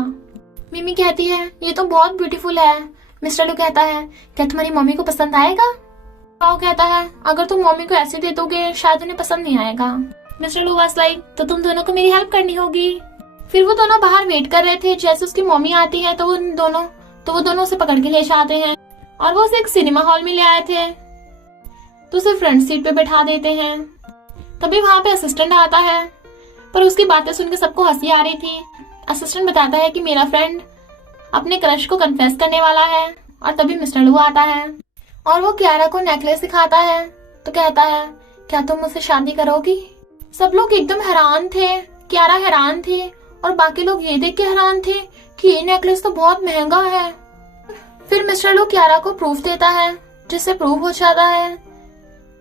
मिमी कहती है ये तो बहुत ब्यूटीफुल है। मिस्टर लू कहता है क्या तुम्हारी मम्मी को पसंद आएगा? पाओ कहता है अगर तुम मम्मी को ऐसे दे दोगे शायद उन्हें पसंद नहीं आएगा। मिस्टर लू वाज लाइक, तो तुम दोनों को मेरी हेल्प करनी होगी। फिर वो दोनों बाहर वेट कर रहे थे। जैसे उसकी मम्मी आती है तो वो दोनों उसे पकड़ के ले जाते हैं और वो उसे एक सिनेमा हॉल में ले आए थे, तो उसे फ्रंट सीट पे बैठा देते हैं। तभी वहां पे असिस्टेंट आता है, पर उसकी बातें सुनकर सबको हंसी आ रही थी। असिस्टेंट बताता है कि मेरा फ्रेंड अपने क्रश को कन्फेस करने वाला है। और तभी मिस्टर लू आता है और वो क्यारा को नेकलेस दिखाता है, तो कहता है क्या तुम मुझसे शादी करोगी? सब लोग एकदम हैरान थे, क्यारा हैरान थी और बाकी लोग ये देख के हैरान थे कि ये नेकलेस तो बहुत महंगा है। फिर मिस्टर लू क्यारा को प्रूफ देता है, जिससे प्रूव हो जाता है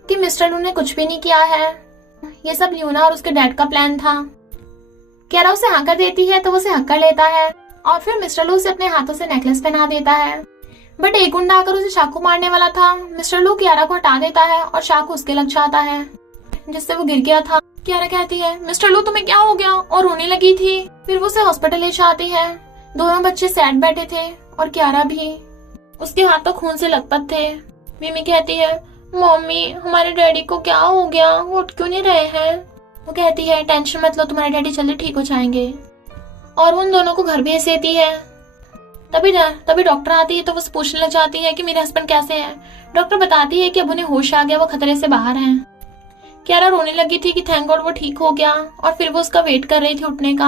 कि मिस्टर लू ने कुछ भी नहीं किया है। ये सब ल्यूना और उसके डैड का प्लान था। क्यारा उसे हाँ कर देती है तो वो उसे हक कर लेता है और फिर मिस्टर लू उसे अपने हाथों से नेकलेस पहना देता है। बट एक गुंडा आकर उसे चाकू मारने वाला था। मिस्टर लू क्यारा को हटा देता है और चाकू उसके लग जाता है, जिससे वो गिर गया था। क्यारा कहती है मिस्टर लू तुम्हें क्या हो गया, और रोने लगी थी। फिर वो उसे हॉस्पिटल ले जाती है। दोनों बच्चे सैड बैठे थे और क्यारा भी, उसके हाथ तो खून से लथपथ थे। मिमी कहती है मम्मी हमारे डैडी को क्या हो गया, वो उठ क्यों नहीं रहे हैं? वो कहती है टेंशन मत लो, तुम्हारे डैडी जल्दी ठीक हो जाएंगे। और वो उन दोनों को घर भेज देती है। तभी डॉक्टर आती है तो वो पूछने लग जाती है कि मेरे हस्बैंड कैसे हैं। डॉक्टर बताती है कि अब उन्हें होश आ गया, वो खतरे से बाहर हैं। क्यारा रोने लगी थी कि थैंक गॉड वो ठीक हो गया, और फिर वो उसका वेट कर रही थी उठने का।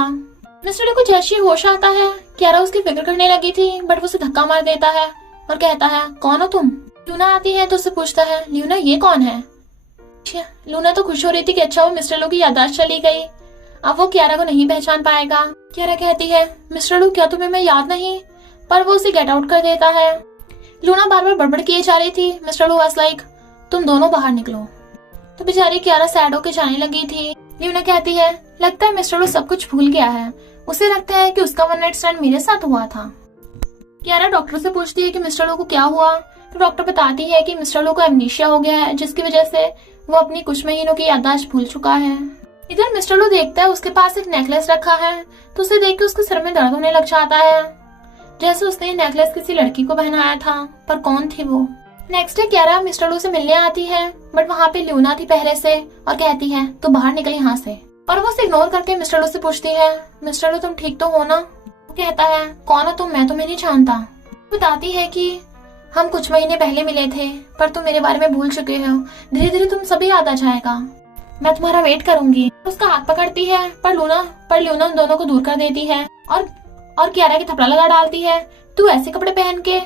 मिस्टर लू को जैसे ही होश आता है क्यारा उसकी फिक्र करने लगी थी, बट वो उसे धक्का मार देता है और कहता है कौन हो तुम? लूना आती है तो उससे पूछता है ल्यूना ये कौन है? लूना तो खुश हो रही थी कि अच्छा वो मिस्टर लू की याददाश्त चली गई, अब वो क्यारा को नहीं पहचान पाएगा। क्यारा कहती है मिस्टर लू क्या तुम्हें मैं याद नहीं? पर वो उसे गेट आउट कर देता है। लूना बार बार बड़बड़ किए जा रही थी। मिस्टर लू वाज लाइक तुम दोनों बाहर निकलो। तो बेचारी क्यारा सैड होकर जाने लगी थी। लूना कहती है लगता है मिस्टर लू सब कुछ भूल गया है, उसे लगता है कि उसका वन नाइट स्टैंड मेरे साथ हुआ था। क्यारा डॉक्टर से पूछती है कि मिस्टर लू को क्या हुआ, तो डॉक्टर बताती है कि मिस्टर लू को एमनीशिया हो गया है, जिसकी वजह से वो अपनी कुछ महीनों की याददाश्त भूल चुका है। इधर मिस्टर लू देखता है उसके पास एक नेकलेस रखा है, तो उसे देख के उसके सर में दर्द होने लग जाता है, जैसे उसने ये नेकलेस किसी लड़की को पहनाया था, पर कौन थी वो? नेक्स्ट डे क्यारा मिस्टर लू से मिलने आती है, बट वहाँ पे ल्यूना थी पहले से और कहती है तो बाहर निकल यहाँ से। और वो उसे इग्नोर करके मिस्टर लू से पूछती है मिस्टर लू तुम ठीक तो हो ना? वो कहता है कौन हो तुम, मैं तुम्हें नहीं जानता। बताती है कि हम कुछ महीने पहले मिले थे, पर तुम मेरे बारे में भूल चुके हो, धीरे धीरे तुम सभी याद आ जाएगा, मैं तुम्हारा वेट करूंगी। उसका हाथ पकड़ती है, पर ल्यूना उन दोनों को दूर कर देती है और क्यारा की थप्पड़ लगा डालती है, तू ऐसे कपड़े पहन के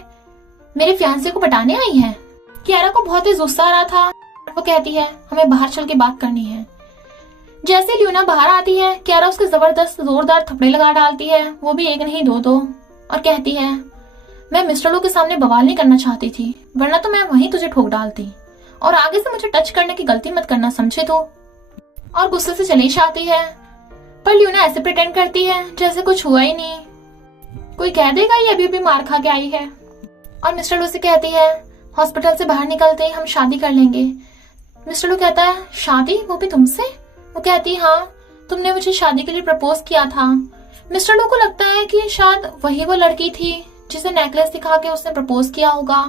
मेरे फियांसे को पटाने आई है। क्यारा को बहुत ही गुस्सा आ रहा था। वो कहती है हमें बाहर चल के बात करनी है। जैसे ल्यूना बाहर आती है क्यारा उसके जबरदस्त जोरदार थप्पड़े लगा डालती है, वो भी एक नहीं दो, और कहती है मैं मिस्टर लू के सामने बवाल नहीं करना चाहती थी, वरना तो मैं वहीं तुझे ठोक डालती, और आगे से मुझे टच करने की गलती मत करना, समझे तो? और गुस्से से चली जाती है, पर ल्यूना ऐसे प्रिटेंड करती है जैसे कुछ हुआ ही नहीं, कोई कह देगा ये अभी भी मार खा के आई है। और मिस्टर लू से कहती है हॉस्पिटल से बाहर निकलते ही हम शादी कर लेंगे। मिस्टर लू कहता है शादी, वो भी तुमसे? वो कहती है हाँ, तुमने मुझे शादी के लिए प्रपोज किया था। मिस्टर लू को लगता है कि शायद वही वो लड़की थी जिसे नेकलेस दिखा के उसने प्रपोज किया होगा।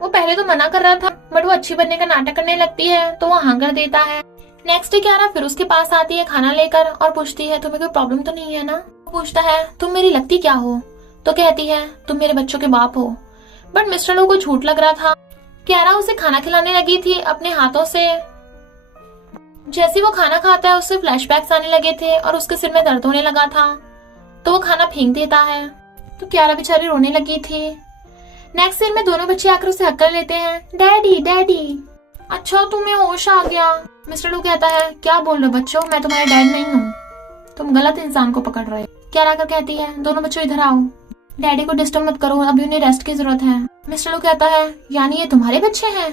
वो पहले तो मना कर रहा था, बट वो अच्छी बनने का नाटक करने लगती है तो वो हाँ कर देता है। नेक्स्ट डे क्यारा फिर उसके पास आती है खाना लेकर और पूछती है तुम्हें कोई प्रॉब्लम तो नहीं है ना? वो पूछता है तुम मेरी लगती क्या हो? तो कहती है तुम मेरे बच्चों के बाप हो। बट मिस्टर लू को झूठ लग रहा था। क्यारा उसे खाना खिलाने लगी थी अपने हाथों से। जैसे वो खाना खाता है उससे फ्लैशबैक्स आने लगे थे और उसके सिर में दर्द होने लगा था, तो वो खाना फेंक देता है। तो क्यारा बेचारी रोने लगी थी। नेक्स्ट सीन में दोनों बच्चे आकर उसे हक कर लेते हैं, डैडी डैडी। अच्छा तुम्हें होश आ गया। मिस्टर लू कहता है क्या बोल रहे बच्चों, मैं तुम्हारे डैड नहीं हूँ, तुम गलत इंसान को पकड़ रहे हो। क्यारा आकर कहती है दोनों बच्चों इधर आओ, डैडी को डिस्टर्ब मत करो, अभी उन्हें रेस्ट की जरूरत है। मिस्टर लू कहता है यानी ये तुम्हारे बच्चे हैं,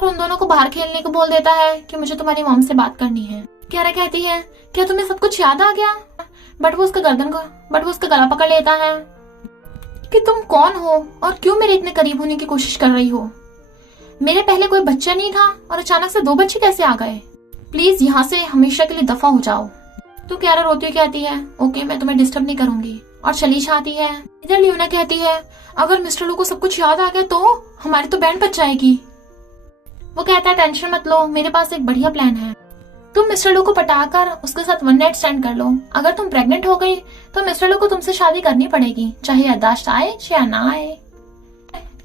और उन दोनों को बाहर खेलने को बोल देता है कि मुझे तुम्हारी मॉम से बात करनी है। क्यारा कहती है क्या तुम्हें सब कुछ याद आ गया, बट वो उसका गला पकड़ लेता है कि तुम कौन हो और क्यों मेरे इतने करीब होने की कोशिश कर रही हो। मेरे पहले कोई बच्चा नहीं था और अचानक से 2 बच्चे कैसे आ गए, प्लीज यहाँ से हमेशा के लिए दफा हो जाओ। तो क्यारा रोती हुई कहती है ओके मैं तुम्हें डिस्टर्ब नहीं करूंगी, और चली जाती है। इधर लियोना कहती है अगर मिस्टर लू को सब कुछ याद आ गया तो हमारी तो बैंड बच जाएगी। वो कहता है टेंशन मत लो, मेरे पास एक बढ़िया प्लान है। तुम मिस्टर लू को पटाकर उसके साथ 1 नाइट स्टैंड कर लो। अगर तुम प्रेग्नेंट हो गई तो मिस्टर लू को तुमसे शादी करनी पड़ेगी, चाहे याददाश्त आए या ना आए।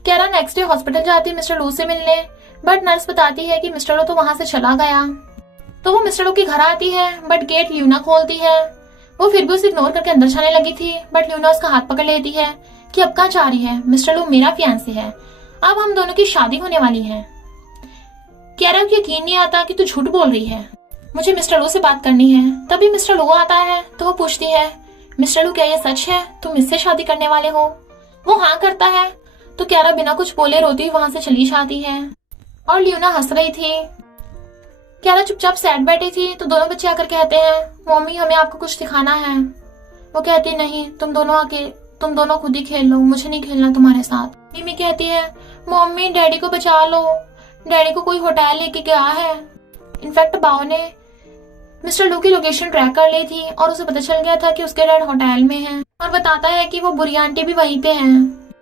क्यारा नेक्स्ट डे हॉस्पिटल जाती है मिस्टर लू से मिलने, बट नर्स बताती है कि मिस्टर लू तो वहां से चला गया। तो वो मिस्टर लू के घर आती है, बट गेट ल्यूना खोलती है। वो फिर भी उसे इग्नोर करके अंदर जाने लगी थी, बट ल्यूना उसका हाथ पकड़ लेती है कि अब कहाँ जा रही है, मिस्टर लू मेरा फियांसे है, अब हम दोनों की शादी होने वाली है। क्यारा को यकीन नहीं आता कि तू झूठ बोल रही है, मुझे मिस्टर लू से बात करनी है। तभी मिस्टर लू आता है तो वो पूछती है मिस्टर लू क्या ये सच है, तुम इससे शादी करने वाले हो? वो हाँ करता है। तो क्यारा बिना कुछ बोले रोती हुई वहां से चली जाती है, और ल्यूना हंस रही थी। क्यारा चुपचाप सैड बैठी थी तो दोनों बच्चे आकर कहते हैं मम्मी हमें आपको कुछ सिखाना है। वो कहती नहीं, तुम दोनों खुद ही खेल लो, मुझे नहीं खेलना तुम्हारे साथ। मिमी कहती है मम्मी डैडी को बचा लो, डैडी को कोई होटल लेके गया है। इनफैक्ट बाव ने मिस्टर लू की लोकेशन ट्रैक कर ली थी और उसे पता चल गया था कि उसके डैड होटल में हैं, और बताता है कि वो बुरी आंटी भी वहीं पे हैं।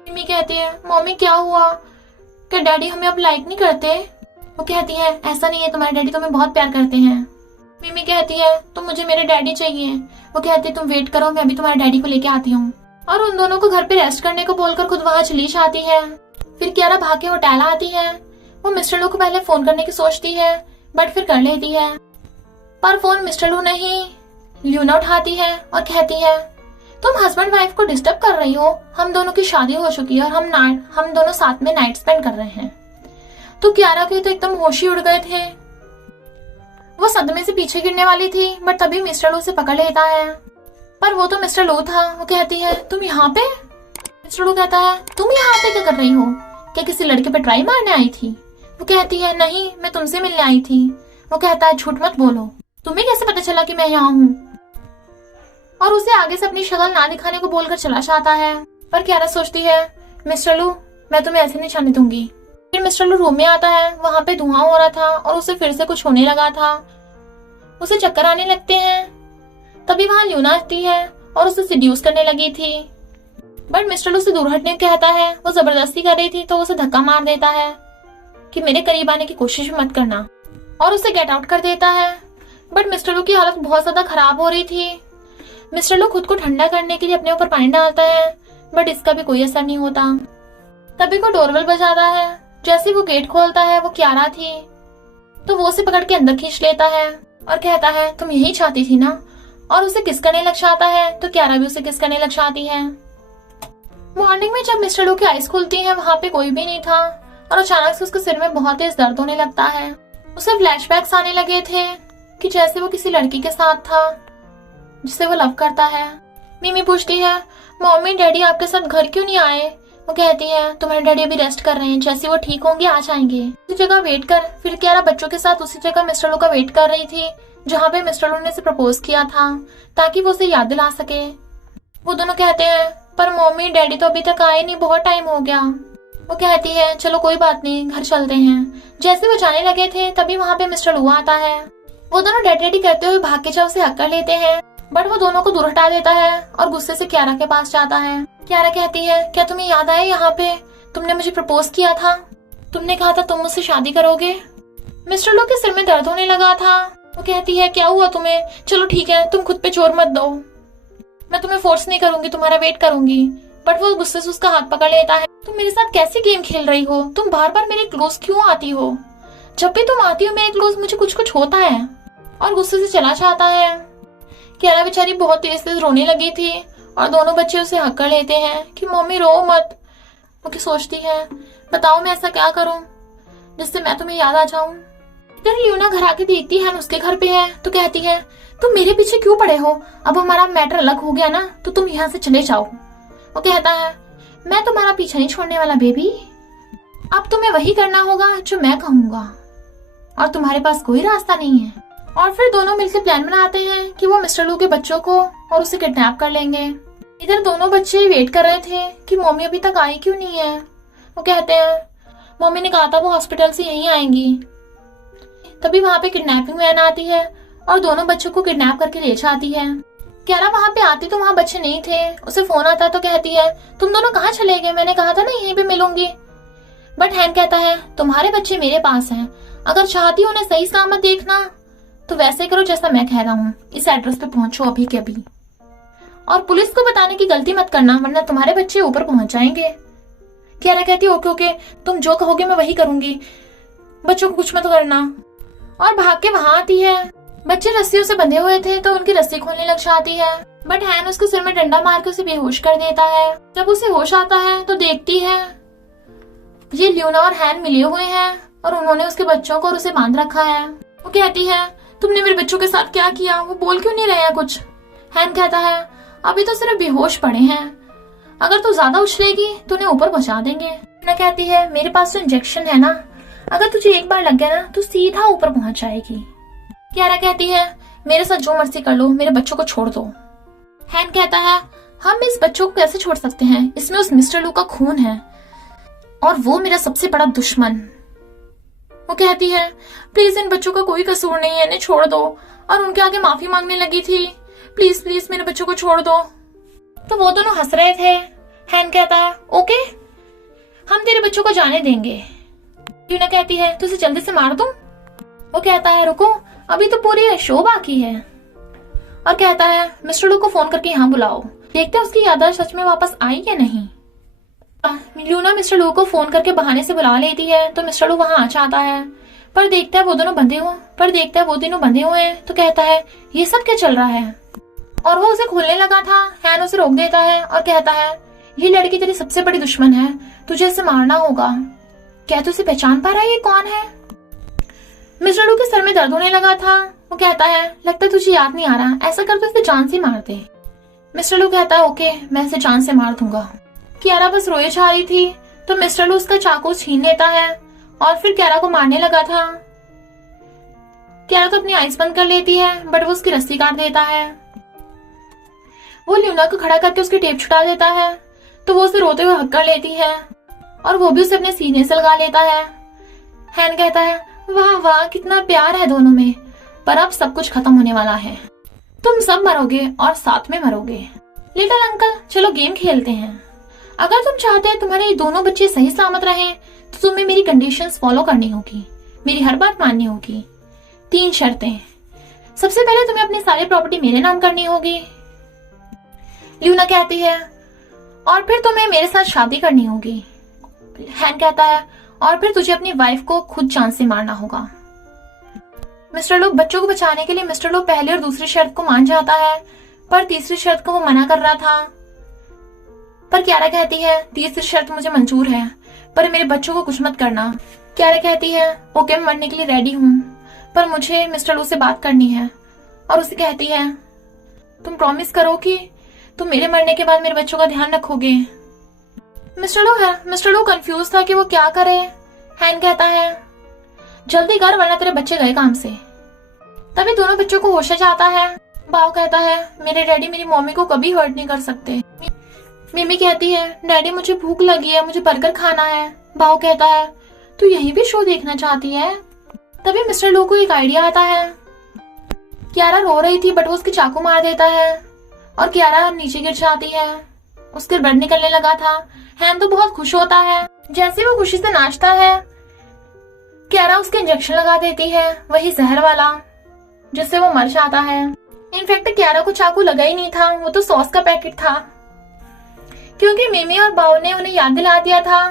मिमी कहती है मम्मी क्या हुआ, क्या डैडी हमें अब लाइक नहीं करते? वो कहती है ऐसा नहीं है, तुम्हारे डैडी तुम्हें बहुत प्यार करते हैं। मिमी कहती है तुम मुझे मेरे डैडी चाहिए। वो कहती है तुम वेट करो, मैं अभी तुम्हारे डैडी को लेके आती हूँ। और उन दोनों को घर पे रेस्ट करने को बोलकर खुद वहां चली जाती है। फिर क्यारा भाग के होटल आती है। वो मिस्टर लू को पहले फोन करने की सोचती है, बट फिर कर लेती है, पर फोन मिस्टर लू नहीं ल्यूना उठाती है और कहती है तुम हस्बैंड वाइफ को डिस्टर्ब कर रही हो, हम दोनों की शादी हो चुकी है और हम दोनों साथ में नाइट स्पेंड कर रहे हैं। तो क्यारा के तो एकदम होश ही उड़ गए थे। वो सदमे से पीछे गिरने वाली थी, बट तभी मिस्टर लू से पकड़ लेता है, पर वो तो मिस्टर लू था। वो कहती है तुम यहाँ पे? मिस्टर लू कहता है तुम यहाँ पे क्या कर रही हो, क्या किसी लड़के पे ट्राई मारने आई थी? वो कहती है नहीं, मैं तुमसे मिलने आई थी। वो कहता है झूठ मत बोलो, तुम्हें कैसे पता चला कि मैं यहाँ हूँ? और उसे आगे से अपनी शक्ल ना दिखाने को बोलकर चला जाता है। पर क्यारा सोचती है मिस्टर लू मैं तुम्हें ऐसे नहीं जाने दूंगी। फिर मिस्टर लू रूम में आता है, वहां पे धुआं हो रहा था और उसे फिर से कुछ होने लगा था, उसे चक्कर आने लगते हैं। तभी वहां ल्यूना आती है और उसे सिड्यूस करने लगी थी, बट मिस्टर लू से दूर हटने को कहता है। वो जबरदस्ती कर रही थी तो उसे धक्का मार देता है कि मेरे करीब आने की कोशिश मत करना, और उसे गेट आउट कर देता है। बट मिस्टर लू की हालत बहुत ज्यादा खराब हो रही थी। मिस्टर लू खुद को ठंडा करने के लिए अपने ऊपर पानी डालता है, बट इसका भी कोई असर नहीं होता। तभी को डोरबेल बजाता है। जैसे वो गेट खोलता है वो क्यारा थी, तो वो उसे पकड़ के अंदर खींच लेता है और कहता है तुम यही चाहती थी ना, और उसे किस करने लग जाता है। तो क्यारा भी उसे किस करने लग जाती है। मॉर्निंग में जब मिस्टर लू की आईज खुलती है वहां पे कोई भी नहीं था, और अचानक से उसके सिर में बहुत तेज दर्द होने लगता है। उसे फ्लैशबैक्स आने लगे थे कि जैसे वो किसी लड़की के साथ था जिसे वो लव करता है। मिमी पूछती है मम्मी डैडी आपके साथ घर क्यों नहीं आए? वो कहती है तुम्हारे डैडी अभी रेस्ट कर रहे हैं, जैसे वो ठीक होंगे आ जाएंगे, उसी जगह वेट कर। फिर क्यारा बच्चों के साथ उसी जगह मिस्टर लू का वेट कर रही थी जहाँ पे मिस्टर लू ने उसे प्रपोज किया था, ताकि वो उसे याद दिला सके। वो दोनों कहते हैं पर मम्मी डैडी तो अभी तक आए नहीं, बहुत टाइम हो गया। वो कहती है चलो कोई बात नहीं, घर चलते हैं। जैसे वो जाने लगे थे तभी वहाँ पे मिस्टर लू आता है। वो दोनों डैडी करते हुए भाग के जाओ उसे हक कर लेते हैं, बट वो दोनों को दूर हटा देता है और गुस्से से क्यारा के पास जाता है। क्यारा कहती है क्या तुम्हें याद आया यहाँ पे तुमने मुझे प्रपोज किया था, तुमने कहा था तुम मुझसे शादी करोगे। मिस्टर लू के सिर में दर्द होने लगा था। वो कहती है क्या हुआ तुम्हें, चलो ठीक है तुम खुद पे जोर मत दो, मैं तुम्हें फोर्स नहीं करूंगी, तुम्हारा वेट करूंगी। बट वो गुस्से से उसका हाथ पकड़ लेता है। तुम मेरे साथ कैसी गेम खेल रही हो, तुम बार बार मेरे क्लोज क्यों आती हो? जब भी तुम आती हो मेरे क्लोज मुझे कुछ कुछ होता है, और गुस्से से चला जाता है। क्यारा बेचारी बहुत तेज तेज रोने लगी थी और दोनों बच्चे उसे हक कर लेते हैं कि मम्मी रो मत। वो सोचती है बताओ मैं ऐसा क्या करूं जिससे मैं तुम्हें याद आ जाऊं। इधर ल्यूना घर आके देखती है उसके घर पे है तो कहती है तुम मेरे पीछे क्यों पड़े हो, अब हमारा मैटर अलग हो गया ना, तो तुम यहाँ से चले जाओ। वो कहता है मैं तुम्हारा पीछा नहीं छोड़ने वाला बेबी। अब तुम्हें वही करना होगा जो मैं कहूंगा और तुम्हारे पास कोई रास्ता नहीं है। और फिर दोनों मिलकर प्लान बनाते हैं कि वो मिस्टर लू के बच्चों को और उसे किडनैप कर लेंगे। इधर दोनों बच्चे वेट कर रहे थे कि मम्मी अभी तक आई क्यों नहीं है। वो कहते हैं मम्मी ने कहा था वो हॉस्पिटल से यहीं आएंगी। तभी वहां पे किडनैपिंग वैन आती है और दोनों बच्चों को किडनैप करके ले जाती है। क्यारा वहां पे आती तो वहां बच्चे नहीं थे। उसे फोन आता तो कहती है तुम दोनों कहाँ चले गए, मैंने कहा था ना यहीं पे मिलूंगी। बट हैन कहता है तुम्हारे बच्चे मेरे पास हैं, अगर चाहती हो उन्हें सही सलामत देखना तो वैसे करो जैसा मैं कह रहा हूँ, इस एड्रेस पे पहुंचो अभी के अभी। और पुलिस को बताने की गलती मत करना वरना तुम्हारे बच्चे ऊपर पहुंच जाएंगे। क्यारा कहती है ओके ओके, तुम जो कहोगे मैं वही करूंगी, बच्चों को कुछ मत करना। और भाग के वहां आती है। बच्चे रस्सियों से बंधे हुए थे तो उनकी रस्सी खोलने लग जाती है। बट हैन उसके सिर में डंडा मार के उसे बेहोश कर देता है। जब उसे होश आता है तो देखती है ये ल्यूना और हैन मिले हुए हैं और उन्होंने उसके बच्चों को और उसे बांध रखा है। वो कहती है तुमने मेरे बच्चों के साथ क्या किया, वो बोल क्यों नहीं रहे हैं कुछ। हैन कहता है अभी तो सिर्फ बेहोश पड़े हैं, अगर तू ज्यादा उछलेगी तो उन्हें ऊपर पहुंचा देंगे। ल्यूना कहती है मेरे पास तो इंजेक्शन है ना, अगर तुझे एक बार लग गया ना तो सीधा ऊपर पहुंच जाएगी। क्यारा कहती है मेरे साथ जो मर्जी कर लो, मेरे बच्चों को छोड़ दो। हैन कहता है हम इस बच्चों को कैसे छोड़ सकते हैं, इसमें उस मिस्टर लू का खून है और वो मेरा सबसे बड़ा दुश्मन। वो कहती है प्लीज इन बच्चों का कोई कसूर नहीं है, इन्हें छोड़ दो। और उनके आगे माफी मांगने लगी थी प्लीज प्लीज मेरे बच्चों को छोड़ दो। तो वो दोनों हंस रहे थे। हैन कहता है ओके हम तेरे बच्चों को जाने देंगे। ल्यूना कहती है तुझे जल्दी से मार दूं। वो कहता है रुको अभी तो पूरी शो बाकी है। और कहता है मिस्टर लू को फोन करके यहाँ बुलाओ, देखते हैं उसकी याददाश्त सच में वापस आई या नहीं। ल्यूना मिस्टर लू को फोन करके बहाने से बुला लेती है तो मिस्टर लू वहां आ जाता है। पर देखता है वो दोनों बंधे हुए हैं तो कहता है ये सब क्या चल रहा है। और वो उसे खोलने लगा था। हैन उसे रोक देता है और कहता है ये लड़की तेरी सबसे बड़ी दुश्मन है, तुझे इसे मारना होगा। क्या तू उसे पहचान पा रहा है ये कौन है। मिस्टर लू के सर में दर्द होने लगा था। वो कहता है लगता है तुझे याद नहीं आ रहा, ऐसा कर तो इसे जान से मार दे। मिस्टर लू कहता है ओके मैं इसे जान से मार दूंगा। क्यारा बस रोए जा रही थी तो मिस्टर लू उसका चाकू छीन लेता है और फिर क्यारा को मारने लगा था। क्यारा तो अपनी आंखें बंद कर लेती है बट वो उसकी रस्सी काट देता है। वो ल्यूना को खड़ा करके उसकी टेप छुटा देता है तो वो उसे रोते हुए हक कर लेती है और वो भी उसे अपने सीने से लगा लेता है। हैन कहता है वाह वाह कितना प्यार है दोनों में, पर अब सब कुछ खत्म होने वाला है, तुम सब मरोगे और साथ में मरोगे। लिटिल अंकल चलो गेम खेलते हैं, अगर तुम चाहते हैं तुम्हारे ये दोनों बच्चे सही सलामत रहें तो तुम्हें मेरी कंडीशंस फॉलो करनी होगी, मेरी हर बात माननी होगी। 3 शर्तें। सबसे पहले तुम्हें अपनी सारी प्रॉपर्टी मेरे नाम करनी होगी। ल्यूना कहती है और फिर तुम्हें मेरे साथ शादी करनी होगी। हैन कहता है और फिर तुझे अपनी वाइफ को खुद जान से मारना होगा। मिस्टर लू बच्चों को बचाने के लिए मिस्टर लू पहली और दूसरी शर्त को मान जाता है पर तीसरी शर्त को वो मना कर रहा था। पर क्यारा कहती है तीसरी शर्त मुझे मंजूर है पर मेरे बच्चों को कुछ मत करना। क्यारा कहती है ओके मैं मरने के लिए रेडी हूँ पर मुझे मिस्टर लू से बात करनी है। और उसे कहती है तुम प्रॉमिस करो कि तुम मेरे मरने के बाद मेरे बच्चों का ध्यान रखोगे। मिस्टर लू कंफ्यूज था कि वो क्या करे। हैन कहता है जल्दी कर वरना तेरे बच्चे गए काम से। तभी दोनों बच्चों को होश आ जाता है। बाव कहता है मेरे डैडी मेरी मम्मी को कभी हर्ट नहीं कर सकते। मिमी कहती है डैडी मुझे भूख लगी है, मुझे बर्गर खाना है। बाव कहता है तू यहीं भी शो देखना चाहती है। तभी मिस्टर लू को एक आइडिया आता है। क्यारा रो रही थी बट वो उसके चाकू मार देता है और क्यारा नीचे गिर जाती है। उसके ब्लड निकलने लगा था। हैन तो बहुत खुश होता है। जैसे वो खुशी से नाचता है क्यारा उसके इंजेक्शन लगा देती है, वही जहर वाला जिससे वो मर जाता है। इनफैक्ट क्यारा को चाकू लगा ही नहीं था, वो तो सॉस का पैकेट था क्योंकि मिमी और बाव ने उन्हें याद दिला दिया था।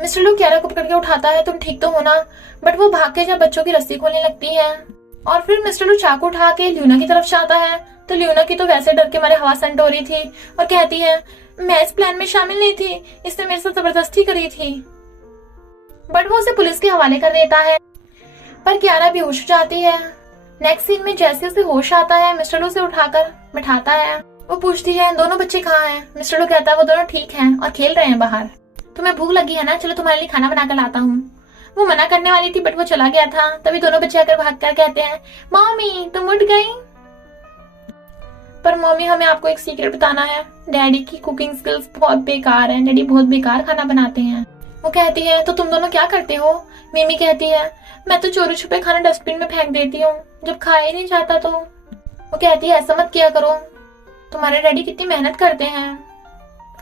मिस्टर लू क्यारा को पकड़ के उठाता है तुम ठीक तो हो ना, बट वो भाग के जब बच्चों की रस्सी खोलने लगती है। और फिर मिस्टर लू चाकू उठा के ल्यूना की तरफ जाता है तो ल्यूना की तो वैसे डर के मारे हवा संट हो रही थी और कहती है मैं इस प्लान में शामिल नहीं थी, इसने मेरे साथ जबरदस्ती करी थी। बट वो उसे पुलिस के हवाले कर देता है। पर क्यारा बेहोश हो जाती है। नेक्स्ट सीन में जैसे उसे होश आता है मिस्टर लू उसे उठाकर बिठाता है वो पूछती है दोनों बच्चे कहाँ हैं? मिस्टर लू कहता है वो दोनों ठीक हैं और खेल रहे हैं बाहर। तुम्हें भूख लगी है ना, चलो तुम्हारे लिए खाना बनाकर लाता हूँ। वो मना करने वाली थी बट वो चला गया था। तभी दोनों बच्चे आकर भागकर कहते हैं मम्मी तुम उठ गई। पर मम्मी हमें आपको एक सीक्रेट बताना है, डैडी की कुकिंग स्किल्स बहुत बेकार हैं, डैडी बहुत बेकार खाना बनाते हैं। वो कहती है तो तुम दोनों क्या करते हो? मिमी कहती है मैं तो चोरी छुपे खाना डस्टबिन में फेंक देती हूँ, जब खाया ही नहीं जाता तो। वो कहती है ऐसा मत किया करो, तुम्हारे डैडी कितनी मेहनत करते हैं,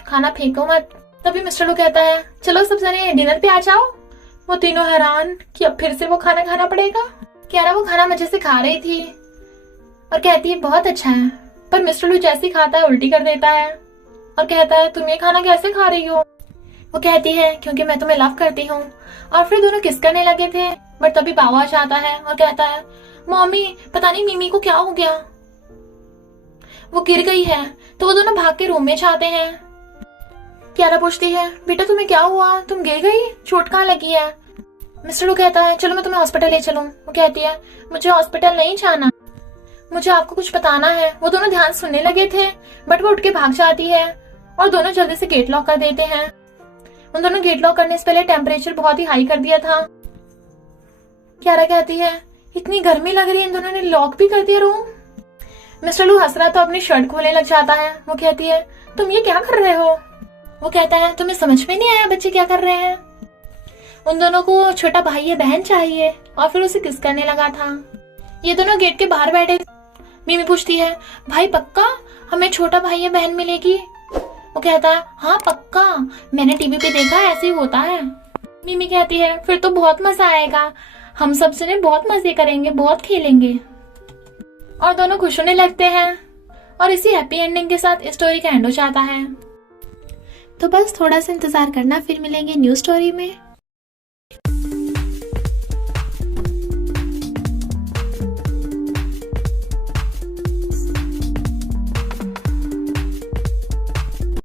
खाना फेंको मत। तभी मिस्टर लू कहता है चलो सब जने डिनर पे आ जाओ। वो तीनों हैरान कि अब फिर से वो खाना खाना पड़ेगा। क्यारा वो खाना मजे से खा रही थी और कहती है बहुत अच्छा है, पर मिस्टर लू जैसे ही खाता है उल्टी कर देता है और कहता है तुम ये खाना कैसे खा रही हो? वो कहती है क्योंकि मैं तुम्हें लव करती हूँ। और फिर दोनों किस करने लगे थे बट तभी बावाश आता है और कहता है मम्मी पता नहीं मिमी को क्या हो गया, वो गिर गई है। तो वो दोनों भाग के रूम में जाते हैं। क्यारा पूछती है बेटा तुम्हें क्या हुआ, तुम गिर गई, चोट कहाँ लगी है? मिस्टर लू कहता है चलो मैं तुम्हें हॉस्पिटल ले चलूं। वो कहती है मुझे हॉस्पिटल नहीं जाना, मुझे आपको कुछ बताना है। वो दोनों ध्यान सुनने लगे थे बट वो उठ के भाग जाती है और दोनों जल्दी से गेट लॉक कर देते हैं। उन दोनों गेट लॉक करने से पहले टेम्परेचर बहुत ही हाई कर दिया था। क्यारा कहती है इतनी गर्मी लग रही है, इन दोनों ने लॉक भी कर दिया रूम। मिस्टर लू हंस रहा तो अपनी शर्ट खोलने लग जाता है। वो कहती है तुम ये क्या कर रहे हो? वो कहता है तुम्हें समझ में नहीं आया बच्चे क्या कर रहे हैं? उन दोनों को छोटा भाई या बहन चाहिए और फिर उसे किस करने लगा था। ये दोनों गेट के बाहर बैठे। मिमी पूछती है भाई पक्का हमें छोटा भाई या बहन मिलेगी? वो कहता है हाँ पक्का, मैंने टीवी पे देखा है ऐसे ही होता है। मिमी कहती है फिर तो बहुत मजा आएगा, हम सब जने बहुत मजे करेंगे, बहुत खेलेंगे। और दोनों खुश होने लगते हैं और इसी हैप्पी एंडिंग के साथ स्टोरी का एंड हो जाता है। तो बस थोड़ा सा इंतजार करना, फिर मिलेंगे न्यू स्टोरी में।